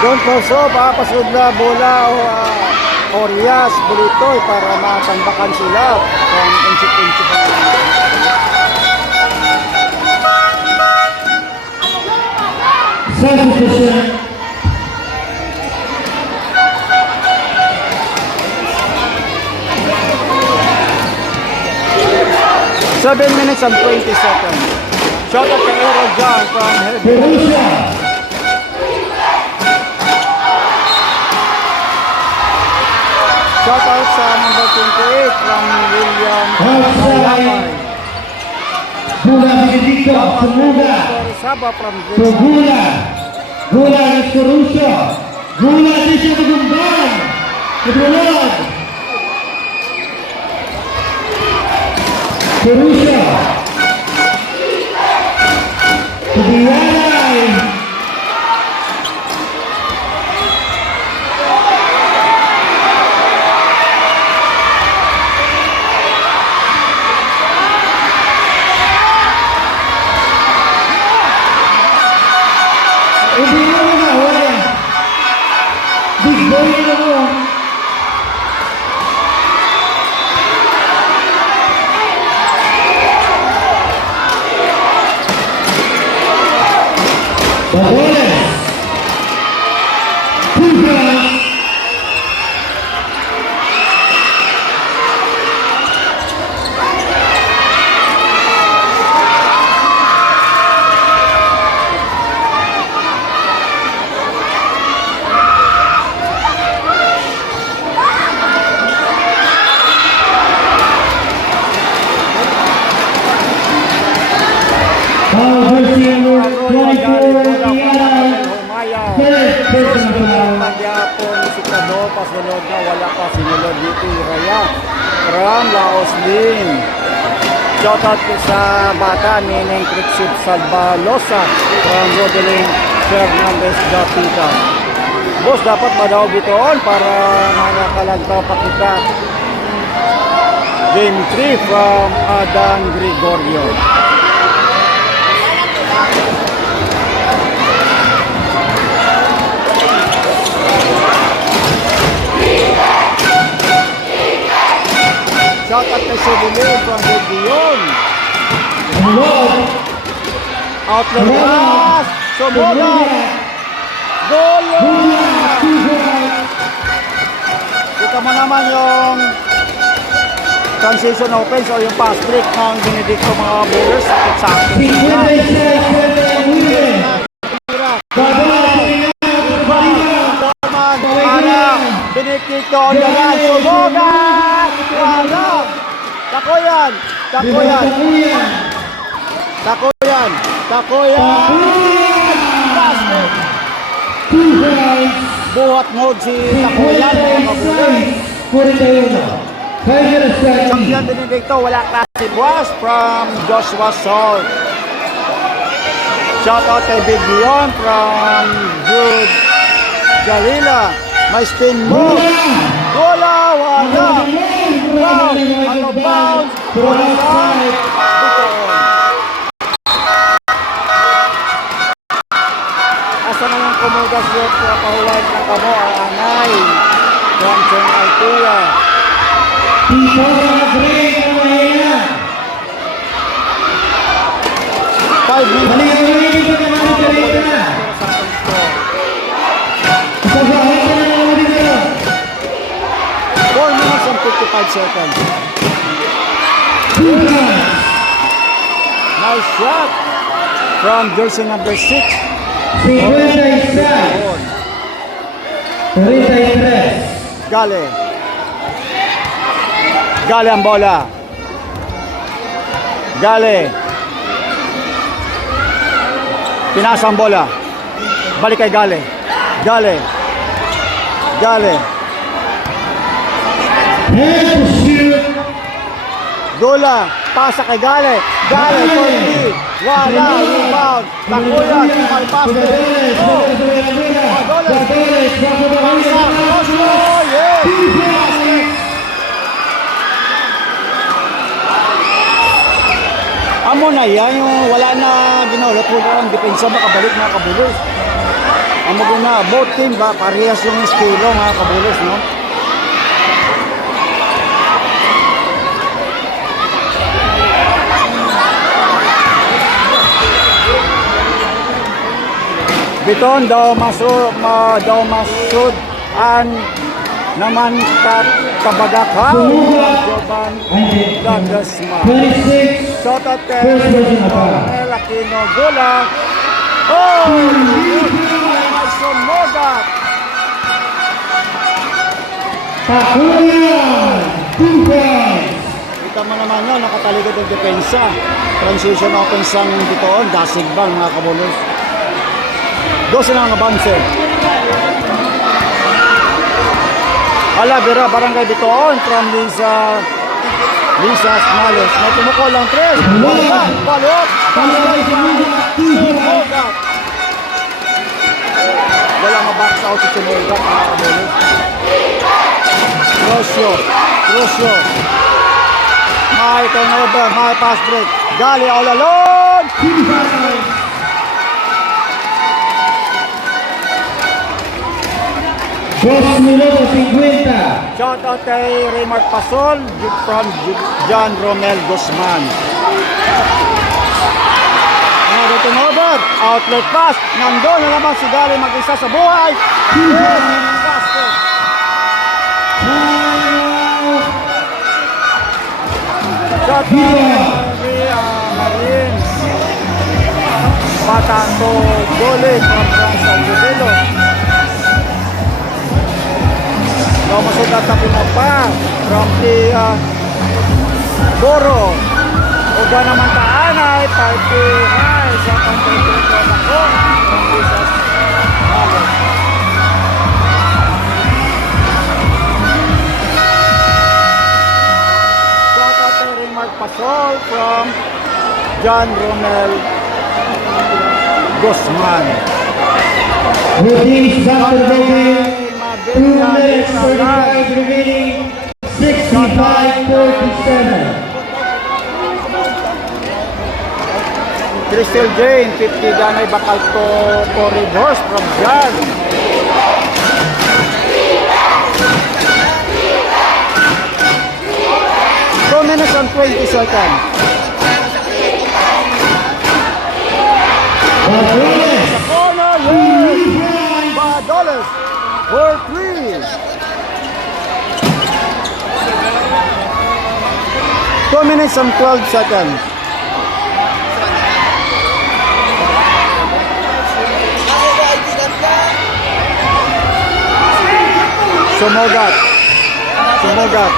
Don't also papasunod na bola o Orias, Bulitoy para matambakan sila from insip-insip. Substitution. Seven minutes and 20 seconds. Shout out to Aero John from Head. Purusyo. Shout out sa number 28 from William Outside. Bula Benedicto. Sumuga. Saba from Gula. Gula ng Purusyo. Gula din siya Magumbang. Nagulog. Purusyo. Kudiyanay. Hindi mo na wala. Big boy na mo. Bagoles. Puga. Jersey number 24, Tiara. Third person foul. Magyapon si Kado, pasunod na wala pa sinulod dito Raya from Laos din. Shout out ko sa bata ni Neng Trixie Salvalosa from Rodelyn Fernandez Gapita. Boss, dapat ba daw bitoon para manakalagtaw pa kita? Game 3 from Adan Gregorio. Subilin from the beyond. Award. Outlet pass. Sumulat. Golo! Kita mo naman yung transition offense o yung pass break ng Benedicto mga bowlers. Sakit-sakit. 57. Benedicto on the run. Sumulat! Wala! Tako yan! Tako yan! Tako yan! Tako yan! Basket! Buhat mode si Takoyan. Champion Benedicto, wala klase buwas from Joshua Salt. Shout out kay Big Leon from Jude Galila. May spin move. Wala, wala. Bounce, ano bounce. Wala side. Asa na yung kumugas yung pahuwag ng kamo ang anay. From Chen Altura. 5 minutes. 4 minutes and 55 seconds. Nice shot from jersey number 6. 33. Gale. Gale ang bola. Gale. Pinasa ang bola. Balik kay Gale. Gale. Gale. Dola, pasa kay Gale. Gale, Corby. Wala, rebound. Takuyan, may pass. Dola. Pasa. Oslo, yes. Basket. Amo na yan, yung wala na ginulot mo ang depensa, makabalik mga kabulos. Amo ko na, both team ba, parehas yung estilo mga kabulos, no? Biton daw masud an naman kabagakaw Joban Dagasma. 26. Shot at First version na pa. Aquino Gola. Oh! Mason Mogat. Takuyan. 2 points. Kita mo naman yun, nakataligod ang depensa. Transition offense ang Bitoon, dasig bang mga kabulos. 12 na ang abanse. Alavera, Barangay Bitoon from Lisa Smales. May tumukol lang 3. Wala, follow up. Sumugat. Wala ma-box out si Sumugat mga kabulos. Rosio. May turnover, may pass break. Gali all alone. 2 minutos 50. Shout out kay Raymart Pasol from John Romel Guzman. Another turnover. Outlet pass. Nandun na naman si Gali mag-isa sa buhay. Basket. Shout out kay Marines. Patanto Gole from San Rodelo. Masugat na pinapa from the Boro. Uga naman taanay, party high sa pang-trito na ko. From Jesus Malo. Shout out kay Raymart Pasol from John Romel Guzman. Routine Saturday. 2 minutes 35 remaining. 65-47. Crystal Jane, 50 Danay bakal to corridors from Jan. minutes and 20 seconds. Badoles. Sa corner, yes! Badoles for 3. 2 minutes and 12 seconds. Sumogat. Sumogat.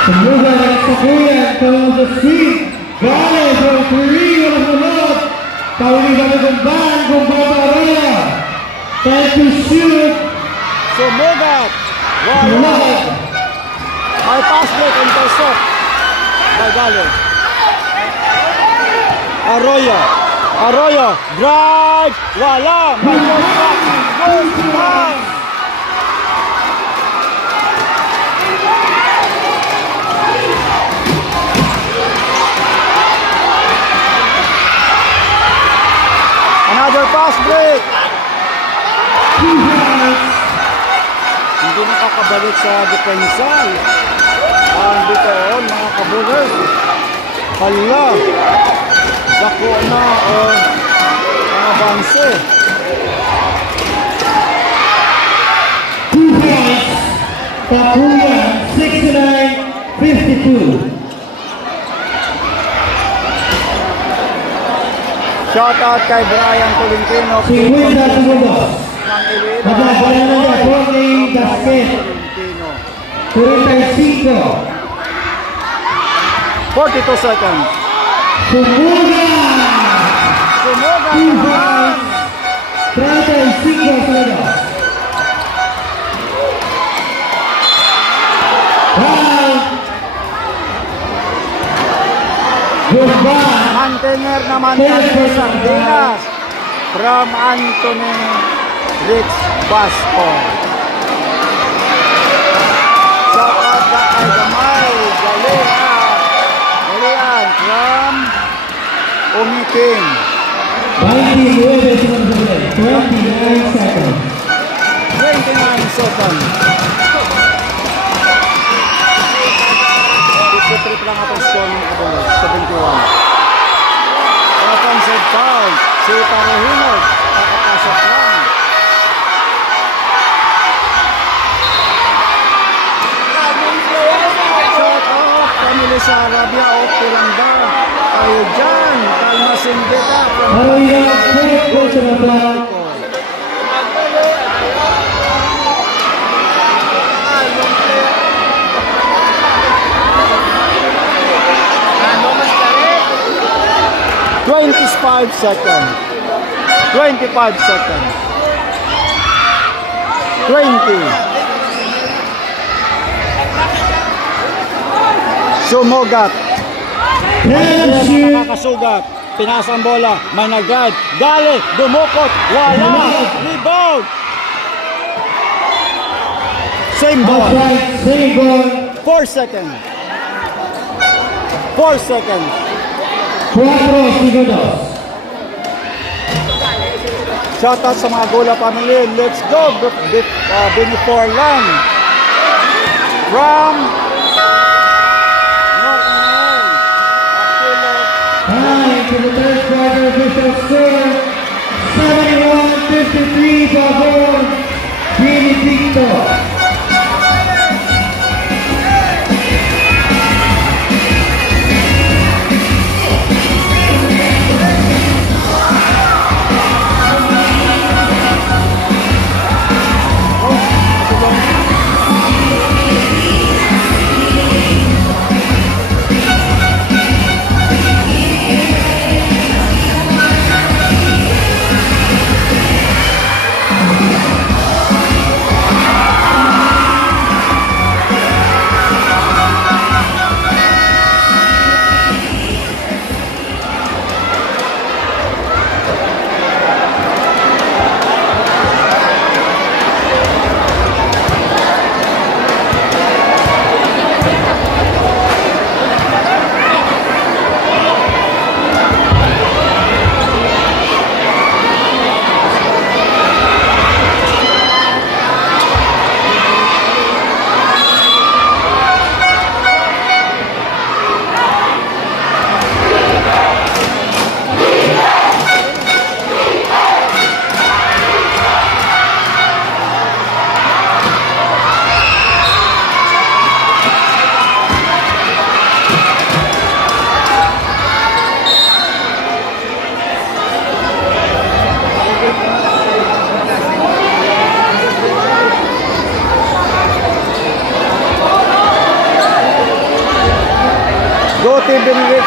Sumuga ng Sakuyan, tawag sa street. Gales from 3, walang munod. Tawagin kami kung ban, kung Babaraya. Time to shoot. Sumogat. Wala. Sumunod. Ay pass break intercept. Ay Gales. Arroyo. Arroyo. Drive. Wala. May contact. Goal line. Another pass break. Hindi nakakabalik sa depensa. Ang bitoon mga kabulers. Hala. Dako na o mga banse. 2 points. Sakuyan, 69-52. Shout out kay Brian Tolentino. 50 segundos. Ng Iloilo. Magbabayan na niya, Jorge Gasquet. Tolentino. 45. 42 seconds. Sumuga. Sumuga 2 naman. points. 35 segundos. Round. Goodbye. Mantener naman kami sa Dinas from Anthony Rich Basco. Shout out na kay Gamay Galian from Umiting. 29 segundos. 29 seconds. 29 seconds. 53 lang atong score ng Kabulos. 71. Offensive foul. Si Parehinog. Nakapasok lang. Shout out. Family sa Arabia. Okay lang ba? Tayo dyan. Kalma Sindita. Arroyo, 4 points on the clock. Five seconds. 25 seconds. 20. Sumogat. Nakakasugat. Pinasa ang bola. May nag-drive. Gali. Dumukot. Wala. Rebound. Same ball. Outside, same ball. 4 seconds. 4 seconds. 4 segundos. Shoutout sa mga Gola family. Let's go. Before lang. From Northern Time to the third quarter official score. 71-53 favor Benedicto.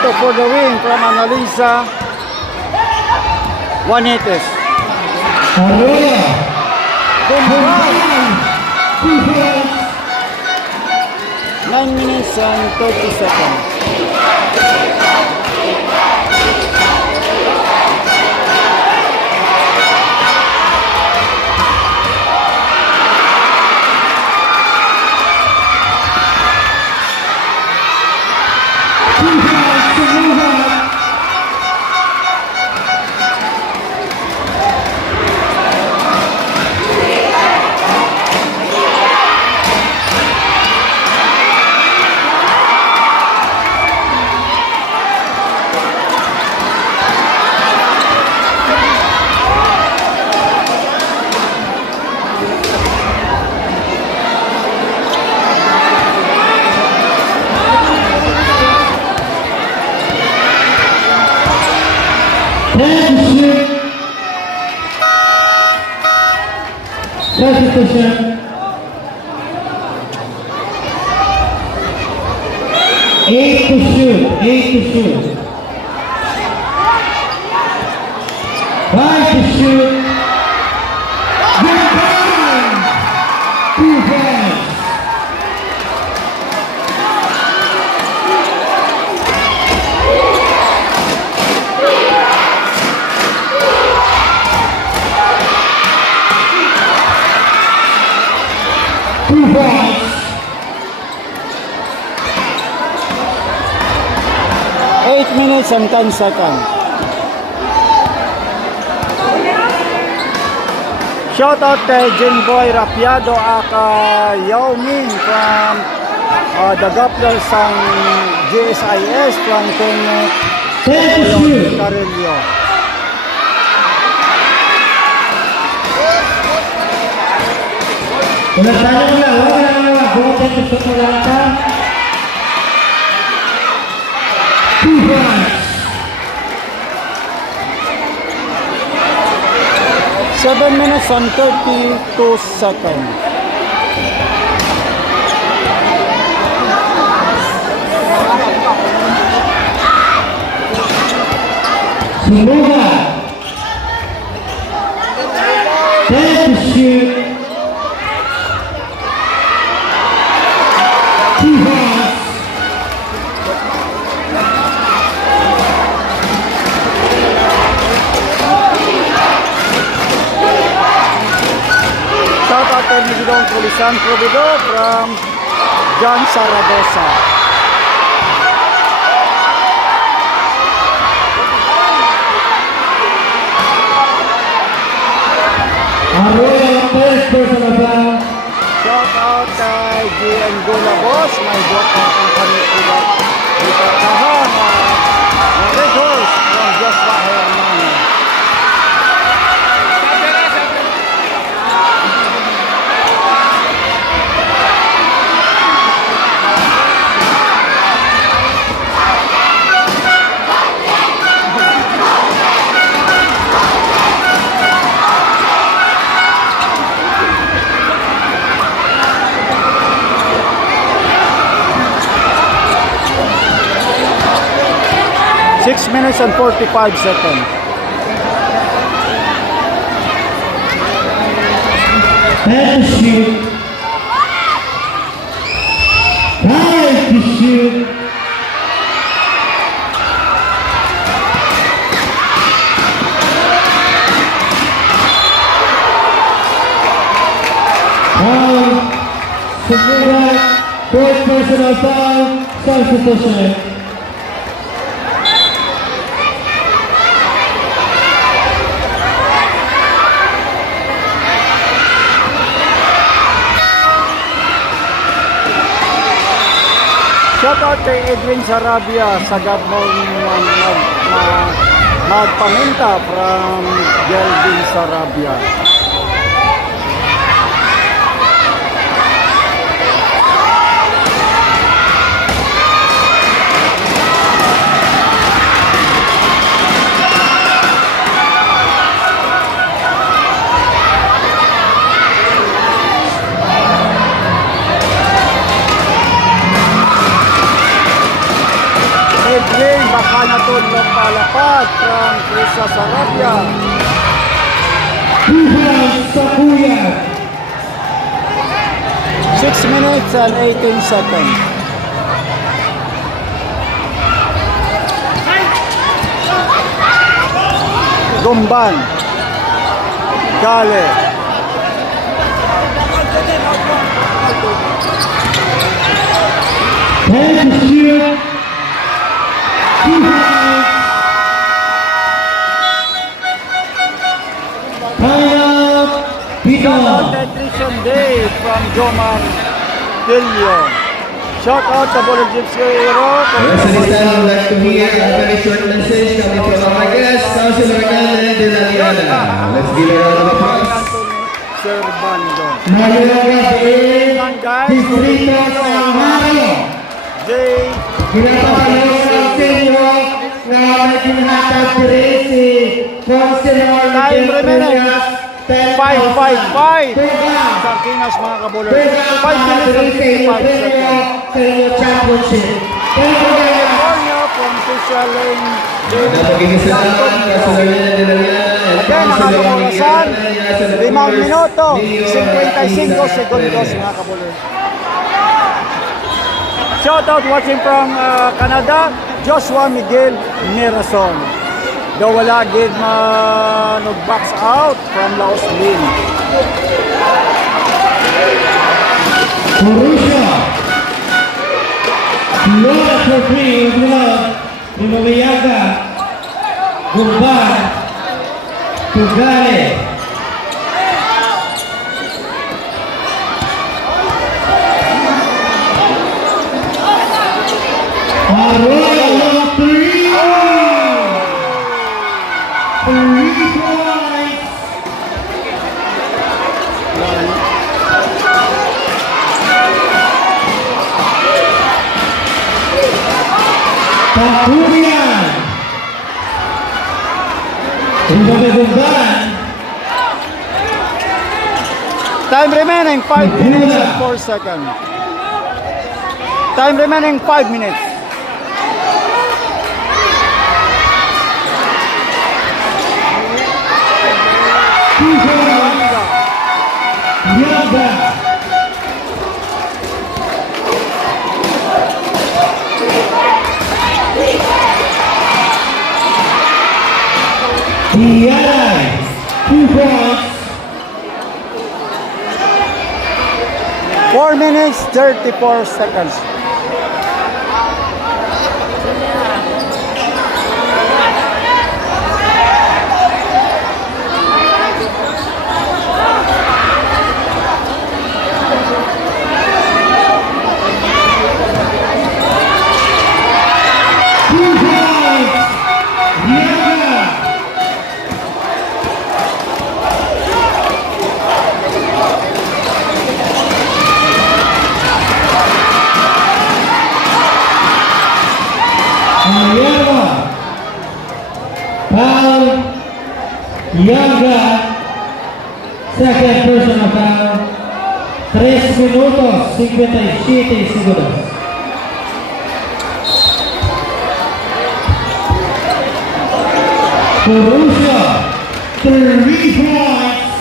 Soto for the win from Analisa Juanites. Arroyo. Bumbay. 9 minutes and 30 seconds. Substitution. 8 to shoot. 5 to shoot. Good time. 2 points. Eight minutes and 10 seconds. Shout out kay Jimboy Rapiado aka Yao Ming from the Gapplers ng GSIS from Carillo. Tumatalo na, wala. Bukan gusto ko lang ka. 2 points. 7 minutes and 32 seconds. Sumuha. 10 to shoot. 2 points. Shout out kay Migdong Pulisan Provido from John Saragosa. Arroyo, first personal foul. Shout out kay GN Gula Boss, may buwak na ang kanila. Dito kahang Red Horse from Joshua Herman. Six minutes and 45 seconds. And to shoot. 5 to shoot. Sumuha, fourth personal foul, substitution. Shout out kay Edwin Sarabia sa magpaminta from Gelvin Sarabia. Edwin Tulong Palapad from Krisa Sarabia. 2 pounds sa kuya. 6 minutes and 18 seconds. Gumban. Gale. And to shoot. 2 pounds. Kaya Pito. Shout out Nutrition Day from Joman Delio. Shout out to Bolo Gypsy Hero. Yes, at this time, I would like to hear a very short message coming from our guest, Councilor Hernandez de la Liana. Let's give a round of applause. Servando. Mayroong gabi, Distrito sa Mario. Jay. Pinapakalawa ng senyo na may kinahatag diri si Councilor Time remaining. 5-5-5. Pega. Sardinas mga kabulan. 5 Pega minutes and 55 seconds. sa inyo championship. Thank you very much. California from Fisher Lane. Napagkikisalamat, Councilor Hernandez de la Liana. Again, ang ating orasan, 5 minuto, 55 segundos mga kabulan. Shout out watching from Canada, Joshua Miguel Mirason. Daw wala gid box out from Laos Lin. Borussia. Lola Trophy of Love. Limawiyaga. Gumban. Tugale. Arroyo Lola 3. 3 points. Takuyan. Gumban. Time remaining 5 minutes and 4 seconds. Time remaining 5 minutes. Yaga. Diay. 2 points. 4 minutes 34 seconds. Foul. Yaga. Second personal foul. 3 minutos 57 segundos. Borussia 3 points.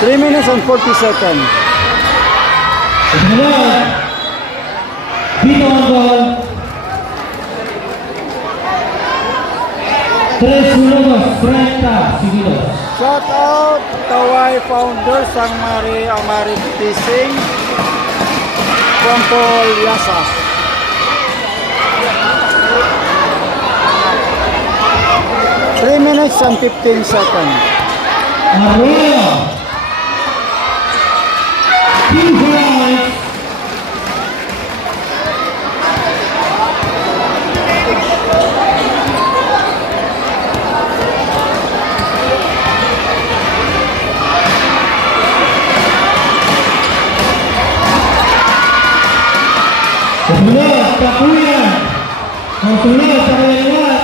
Three minutes and 40 seconds. Sumunod. Dito ang ball. 3 minutos 30 segundos. Shout out Tawai Founders ang Mari Tising from Paul Yasas. Three minutes and 15 seconds. Arroyo. 2 points. Sumunod, Takuyan. Ang sunod sa kaliwat.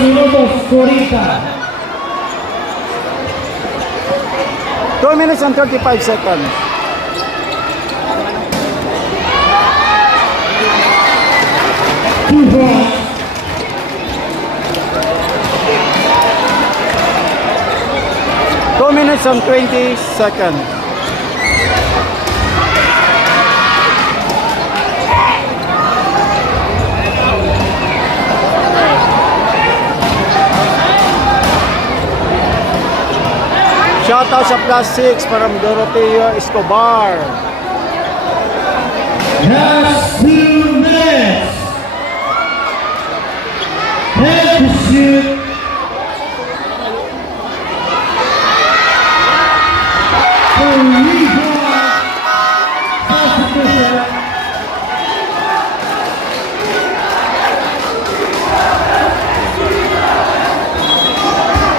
minutos 40. 2 minutes and 35 seconds. Two points. 2 minutes and 20 seconds. Shoutout sa +6 from Dorotea Escobar. Last 2 minutes. Head to shoot. For rebound. Substitution.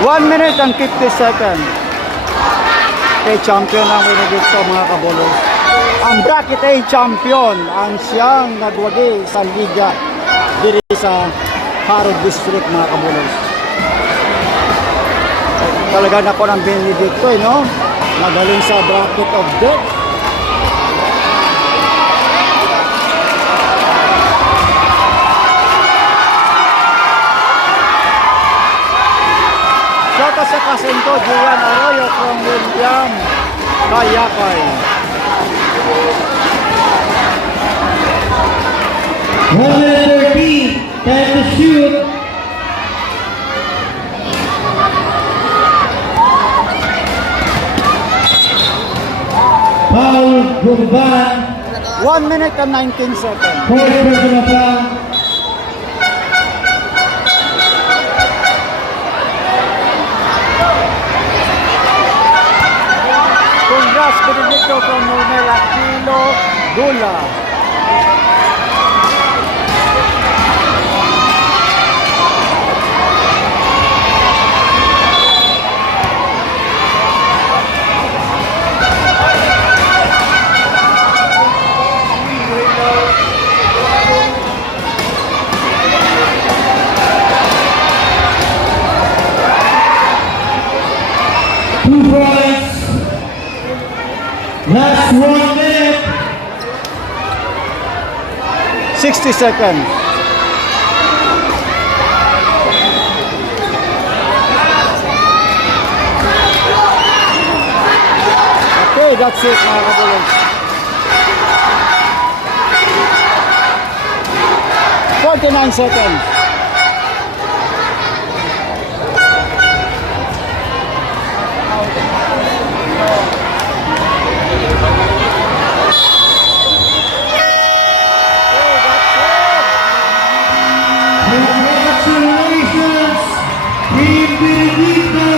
One minute and 50 seconds. Okay, champion ang dito mga kabulos. Ang bracket A champion ang siyang nagwagi sa liga diri sa Haro District mga kabulos. Talaga na po ng Benedicto, no? Magaling sa bracket of death. Shoutout sa Kasinto, Julian Arroyo from William Kayakay. 1:13. Time to shoot. Foul, Gumban. 1 minute and 19 seconds. Fourth personal foul. Congrats, Benedicto from Normel Aquilo, Dula. Two points. Last 1 minute. 60 seconds. Okay, that's it mga kabulos. 49 seconds. Congratulations, Team Benedicto.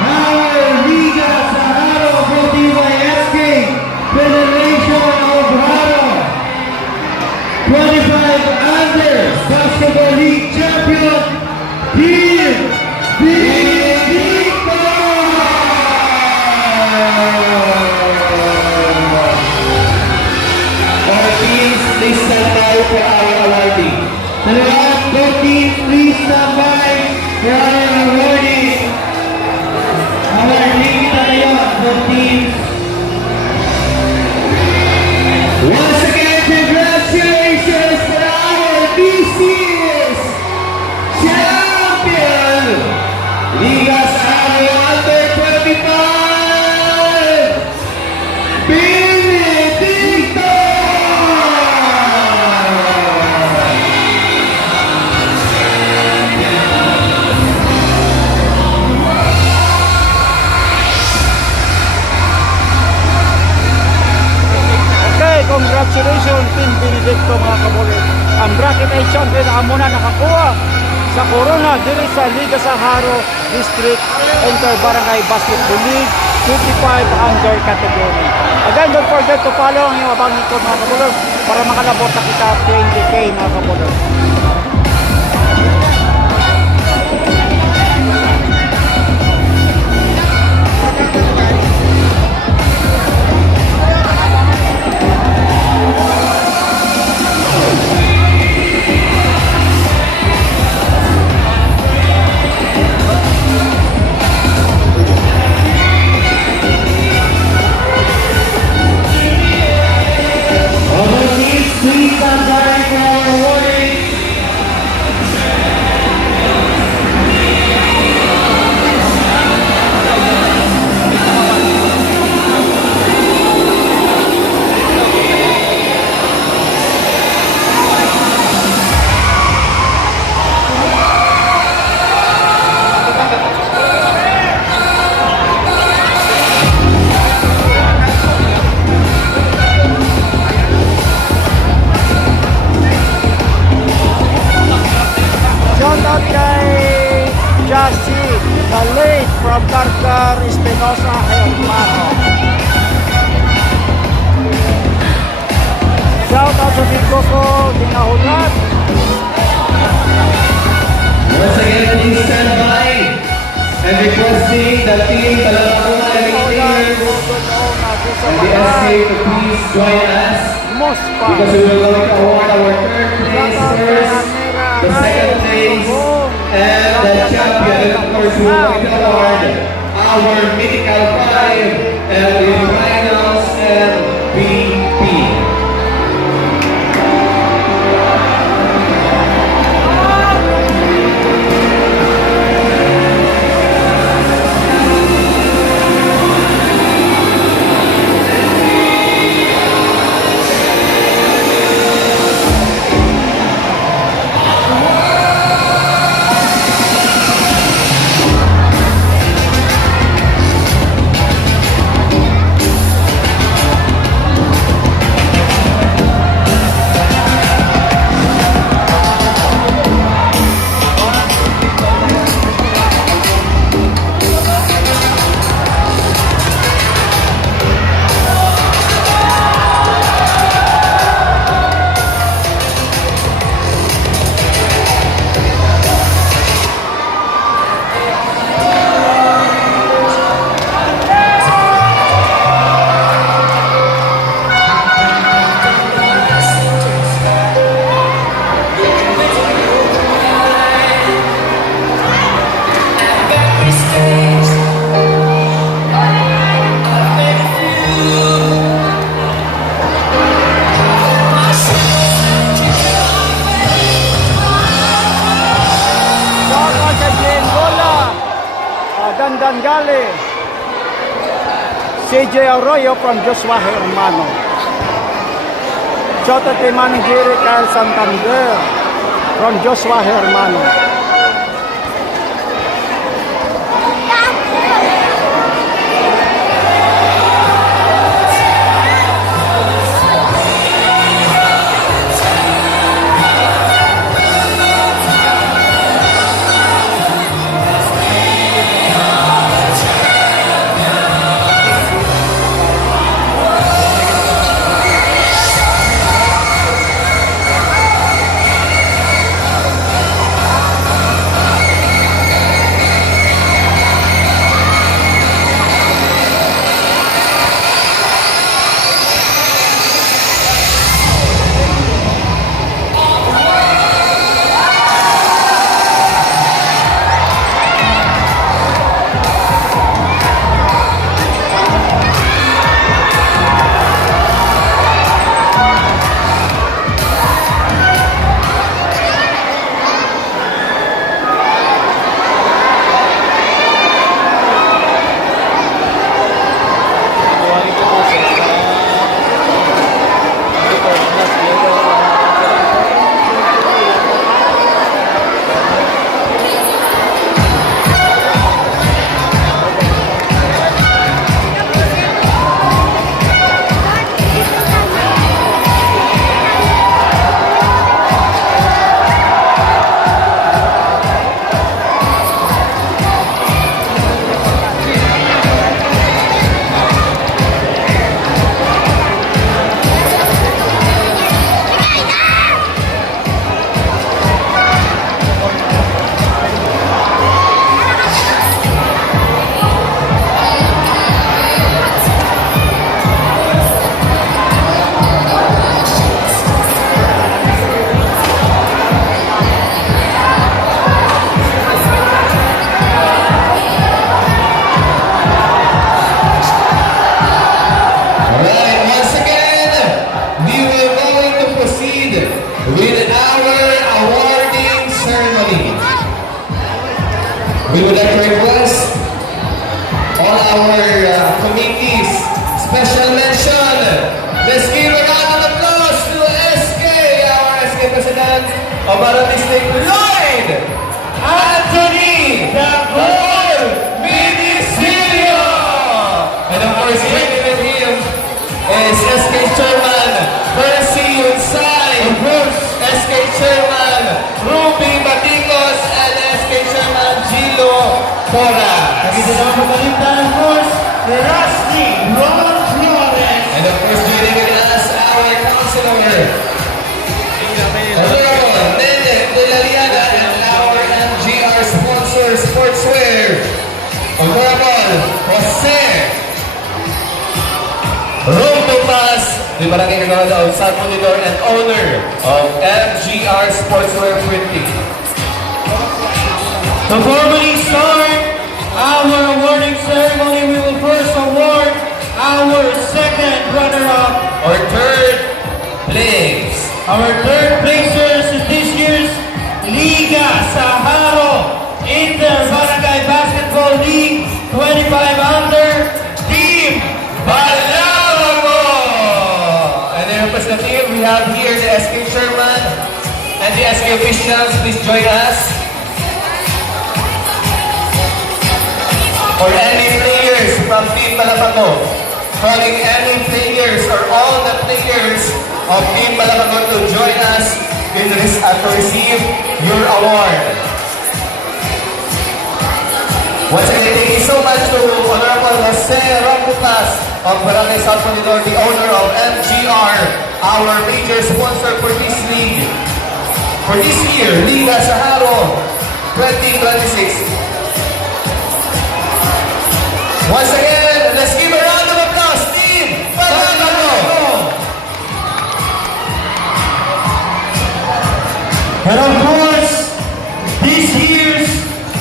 Our Liga Saharo Deportiva SK Federation of Haro 25 under Basketball League Champion, Team Benedicto. Our teams, please stand by for our awarding. Salamat, go team, please stand by for our awarding. Awarding tayo, go teams. Once again, congratulations for our BCS champion, Liga Saharo Under 25, Benedicto! Okay, congratulations Team Benedicto mga kabulos. Ang bracket ay champion ang muna nakakuha sa corona diri sa Liga Saharo District Inter Barangay Basketball League 55 under category. Again, don't forget to follow ang iyong abang ito mga kabulos para makalabot na kita 20K mga kabulos. Jassy, the late from Carcar Espinosa, Hermano. Shout out sa Big Coco, Dinahulat. Once again, please stand by and requesting the team Talakuna Entertainers and the SK to please join us Mospa. because we will going to award our third place first, the second place, and the champion. And of course, we will going to award our mythical five and the finals MVP. Shout out sa Jane Gola, Dandan Gali, CJ Arroyo from Joshua Hermano. Shout out kay Manny Jerry Kyle Santander from Joshua Hermano. We would like to request all our committees, special mention. Let's give a round of applause to SK, our SK President of our district, Lloyd Anthony, the whole Ministerio. And of course, here with him is SK Chairman Percy Yunsay, SK Chairman Ruby Batigos, and SK Chairman Gilo Pora. Dito naman magalimtan ng course, Rusty Ron Flores. And of course, joining with us, our counselor, Honorable Nene de la Liana, and our MGR sponsor, Sportswear, Honorable Jose Rompupas, the Barangay Cagawad of San Ponidor and owner of MGR Sportswear Printing. To formally start our awarding ceremony, we will first award our second runner-up. Or third place. Our third placers in this year's Liga Saharo Inter-Barangay Basketball League 25 Under Team Balabago! And then plus the team, we have here the SK chairman and the SK officials. Please join us. Or any players from Team Balabago. Calling any players or all the players of Team Balabago to join us in this to receive your award. Once again, thank you so much to Honorable Jose Rambutas of Barangay San Ponidor, the owner of MGR, our major sponsor for this league. For this year, Liga Saharo 2026. Once again, let's give a round of applause, Team Balabago! And of course, this year's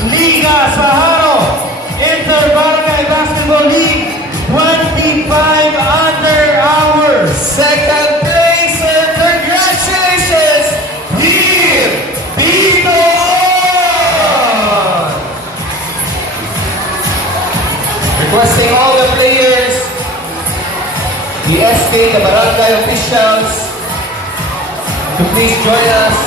Liga Saharo Inter-Barangay Basketball League 25 Under Hours. Second placer, congratulations, Team Binoon! Requesting all the players, the SK, the barangay officials, to please join us.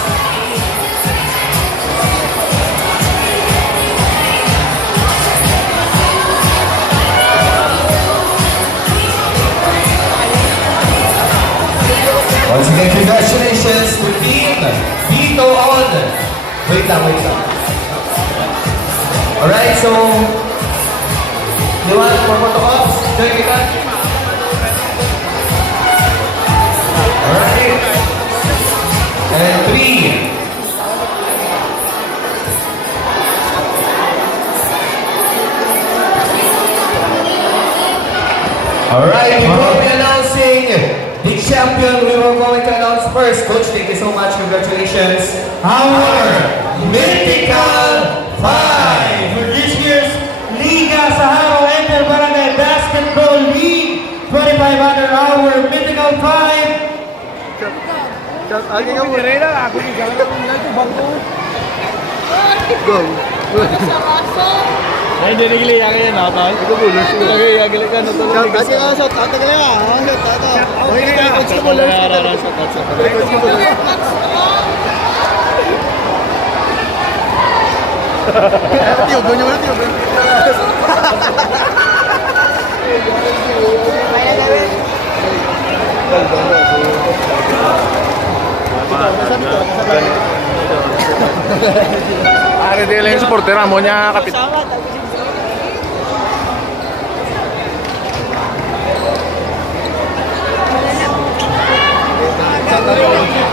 Once again, congratulations to Team Dito on. Wait lang. Alright, so, you want for photo ops? Join kita. Alright. And 3. Alright, before we announcing the champion, we were going to announce first. Coach, thank you so much. Congratulations. Our Mythical 5 for this year's Liga Saharo Inter-Barangay Basketball League 25 Under Hour Mythical 5. Sarasa. Ay, hindi nagili yan yan, no? Ikaw po, lagi ka na tulog. Kasi ka, shot out ka na. Shot out. Okay ka, coach ka po lang. Shot out. Tiyo, ganyan mo na, tiyo. Ari din lang yung supportera mo niya kapit.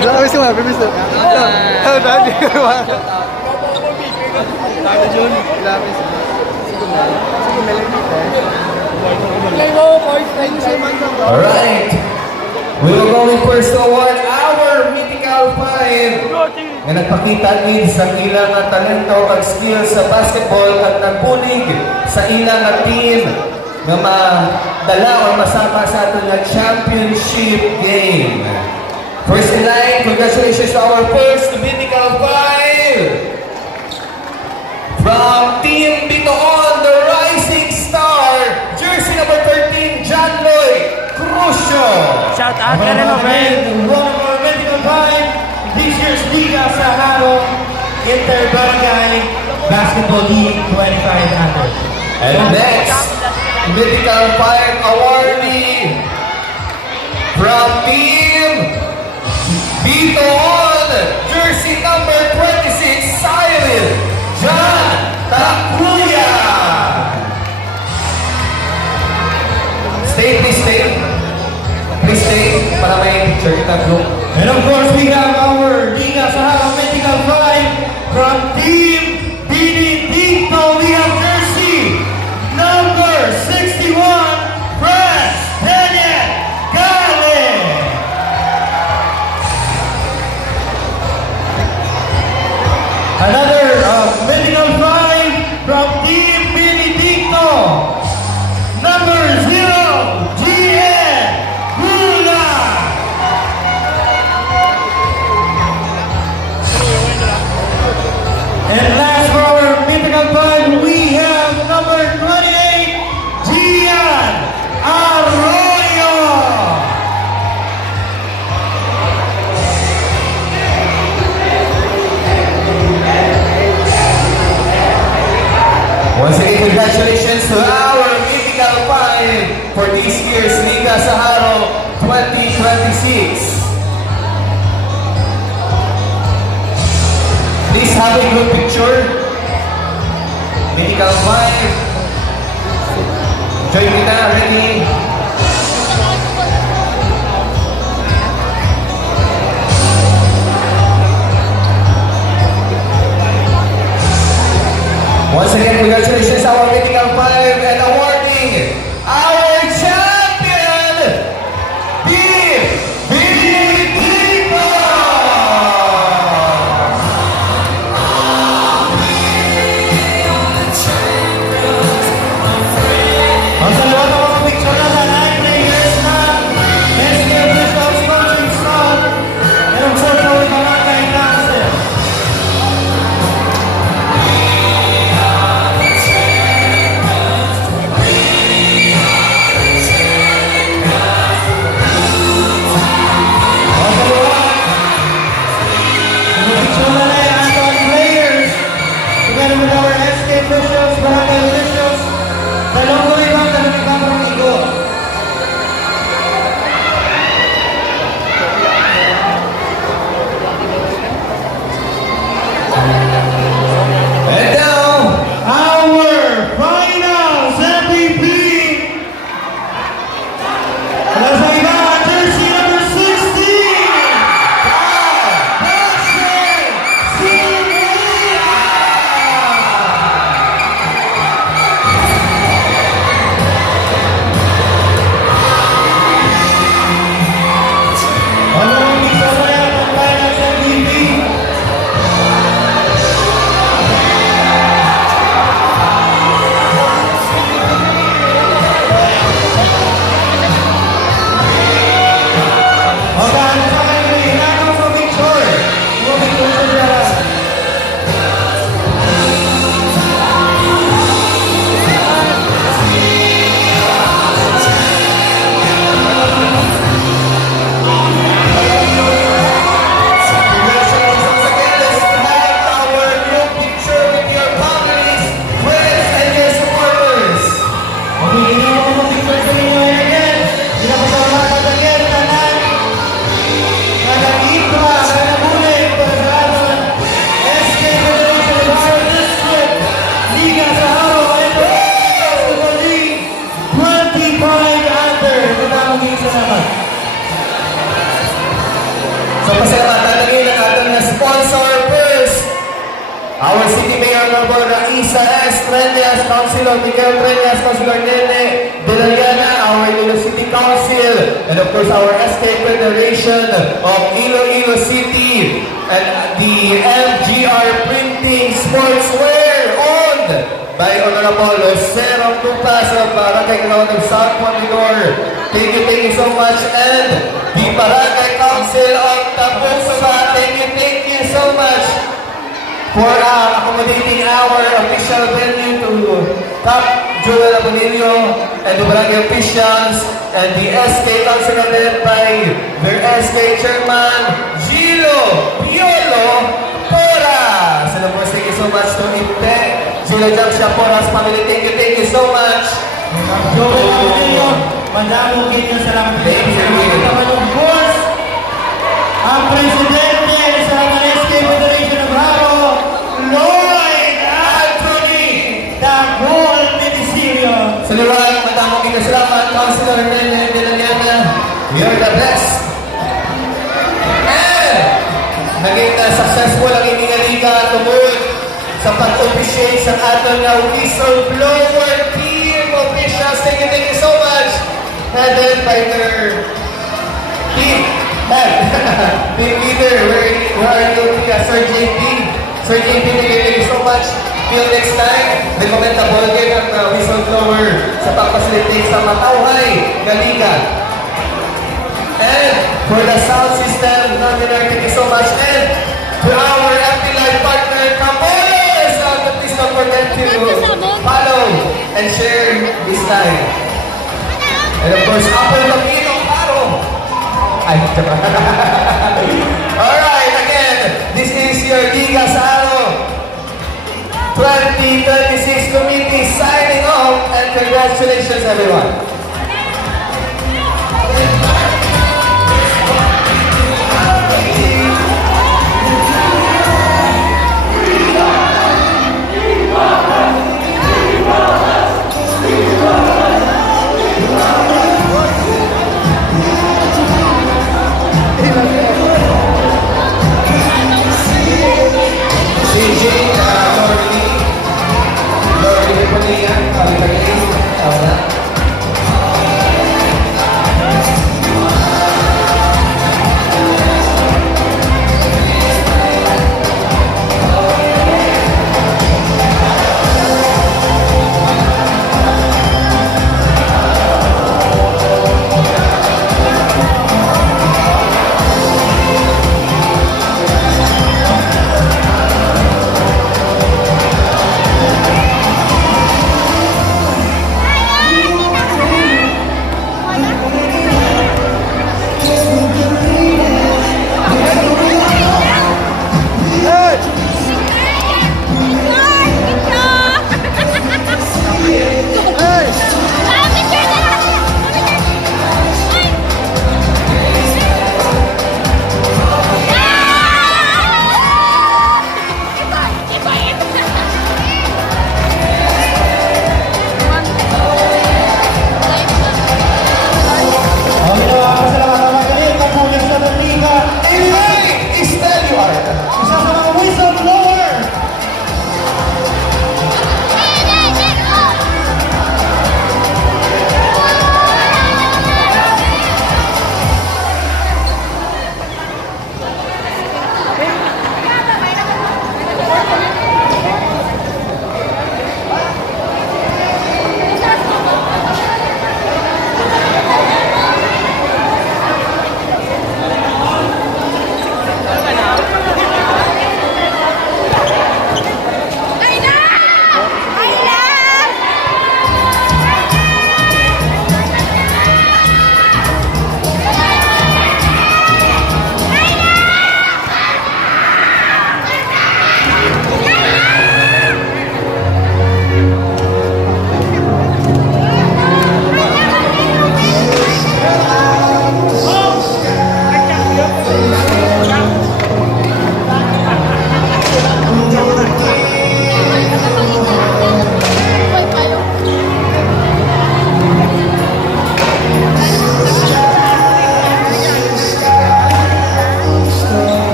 Grabe sih mah, bisa. Tadi. Tadi Jun, lapis. Alright. We will go in first to award our Mythical 5 na nagpakita din sa ilang na talento at skills sa basketball at nagpunig sa ilang na team na madala o masama sa ating na championship game. First in line, congratulations to our first Mythical 5 from Team Bitoon, the Rising Star, jersey number 13, John Lloyd Crucio. Shout out ka rin, Obed. One of our Mythical 5, this year's Liga Saharo Inter-Barangay Basketball League 25 Under. And next, Mythical 5 awardee from Team Bitoon, jersey number 26, Cyril John Takuya. tatlong. And of course, we have our Liga Sahara Medical 5 from Team Benedicto. We have jersey number 61, France, Daniel Gale. Another medical 5 from Team Benedicto, number 0, GN Gula. And last for our mythical 5, we have number 28, Gian Arroyo. Once again, congratulations to our mythical 5 for this year's Liga Sahara 2026. Please have a group picture. Mythical 5. Join kita, ready? Once again, congratulations to our Mythical 5 and awarding our champion, Team Benedicto! Ang sa lahat ng mga picture na sa 9 players na SK Official Sponsoring Stock and of course our Barangay Council. Together with our SK officials, barangay officials, dalawang kulibang ng Igo. And now, our finals MVP. Mula sa iba, jersey number 16. Patrick Silvia. Honoring Isabel at finals MVP. Hanggang sa kayo hinagaw sa picture. Moving to the jara. Congratulations once again. Let's have our group picture with your families, friends, and your supporters. Okay, hindi mo kung picture sa inyo yan again. Hindi na pasalamat again. Tanan. Nagagitra, nagabulit, pagkakaroon. SK Federation of our district. Liga Sahara, and the Basketball League 25 under. Maraming salamat. So pasalamatan lagi ng ating sponsor first. Our City Mayor Number Isa S. Treñas, Councilor Miguel Treñas, Councilor Nene De La Llana, our Iloilo City Council, and of course our SK Federation of Iloilo City, and the MGR Printing Sportswear owned by Honorable Lucero Tupas of Barangay Ground of South Montigor. Thank you so much. And the Barangay Council of Tapusa, thank you so much for accommodating our official venue to Cap Joel Abonillo and the barangay officials and the SK Council led by their SK Chairman, Gilo Piolo Porras. And of course, thank you so much to Inte, Gilo Jacksha Porras family. Thank you so much. Joel Abonillo, madamong kinyo salamat. Thank you. Of course, ang Presidente sa SK Federation of Haro, Lloyd Anthony Dagol Medicilio. Sa liwanag, madamong kinyo salamat. Councilor Nene De La Llana, you're the best. appreciate sa ating whistleblower team officials. Thank you so much. Headed by their team team leader. Where are you, Sir JP? Sir JP, thank you so much. Till next time, recommend na Bolgen ang whistleblower sa pag-facilitate sa matawhay na liga. And for the sound system, thank you so much. And to our FP Live partner, Capoles, please don't forget to follow and share this time. And of course, Apple Camino, Paro. Ay, alright, again, this is your Liga Saro 2026 committee signing off, and congratulations everyone.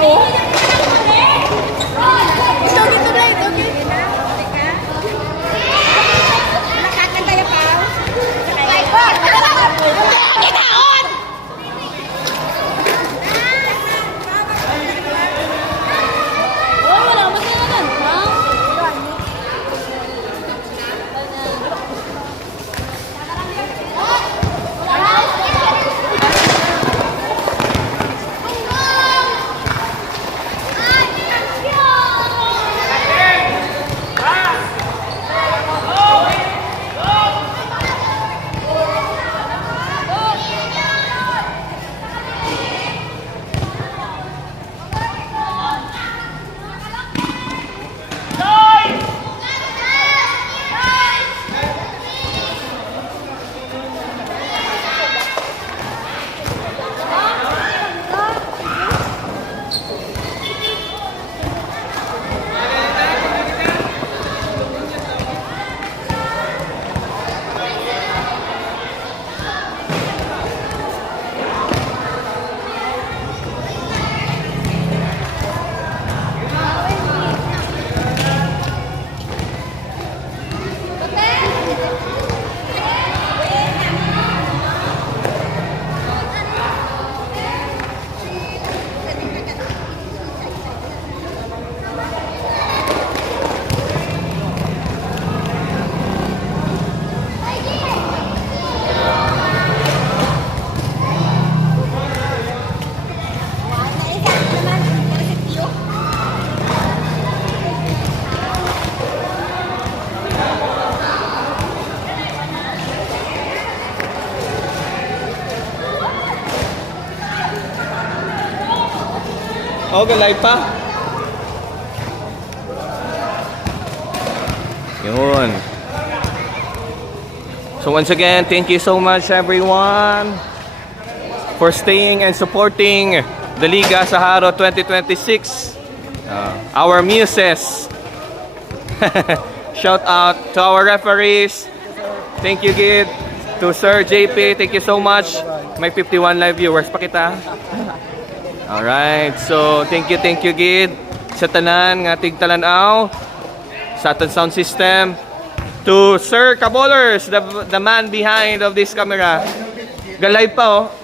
Oh. Ito, dito na, ito. Nakakanta yung pao. Kitaon! Oh, wala mo sila nun. Okay, live pa? Yun. So once again, thank you so much everyone for staying and supporting the Liga Saharo 2026. Our muses. Shout out to our referees. Thank you, Gid. To Sir JP, thank you so much. May 51 live viewers pa kita. Alright, so thank you, Gid. Sa tanan nga tigtalanaw sa aton sound system. To Sir Kabolers, the man behind of this camera. Ga-live pa, oh.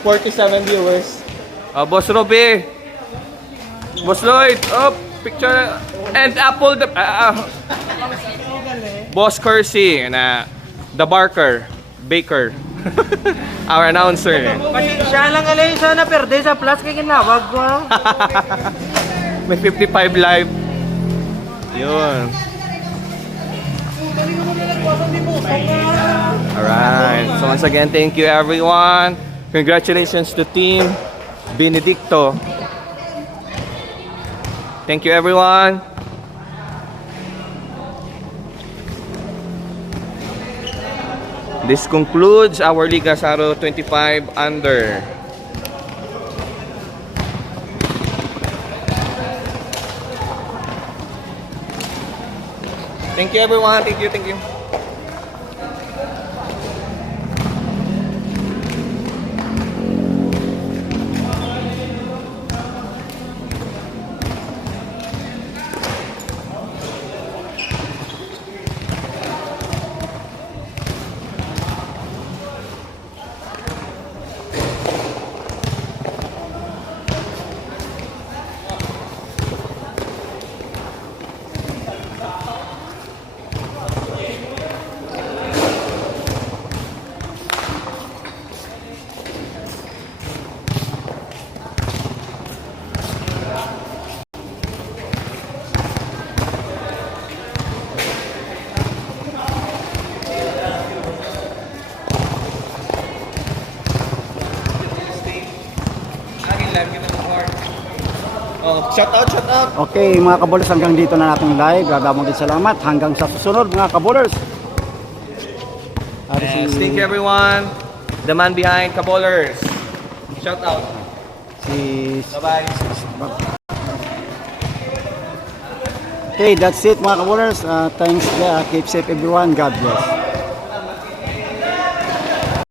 47 viewers. Boss Robbie. Boss Lloyd. Oh, picture. And Apple. Boss Kersey. Na, the Barker. Baker. Our announcer. Pasensya lang alay sana perde sa plus kay ginawag ko. May 55 live. Yun. Alright. So once again, thank you everyone. Congratulations to Team Benedicto. Thank you everyone. This concludes our Liga Saharo 25 under. Thank you everyone. Thank you. Shout out. Okay, mga kabulers, hanggang dito na natin live. Gadamong din salamat. Hanggang sa susunod, mga kabulers. Yes, thank you everyone. The man behind Kabolers. Shout out. Bye-bye. Okay, that's it, mga kabulers. Thanks. Keep safe everyone. God bless.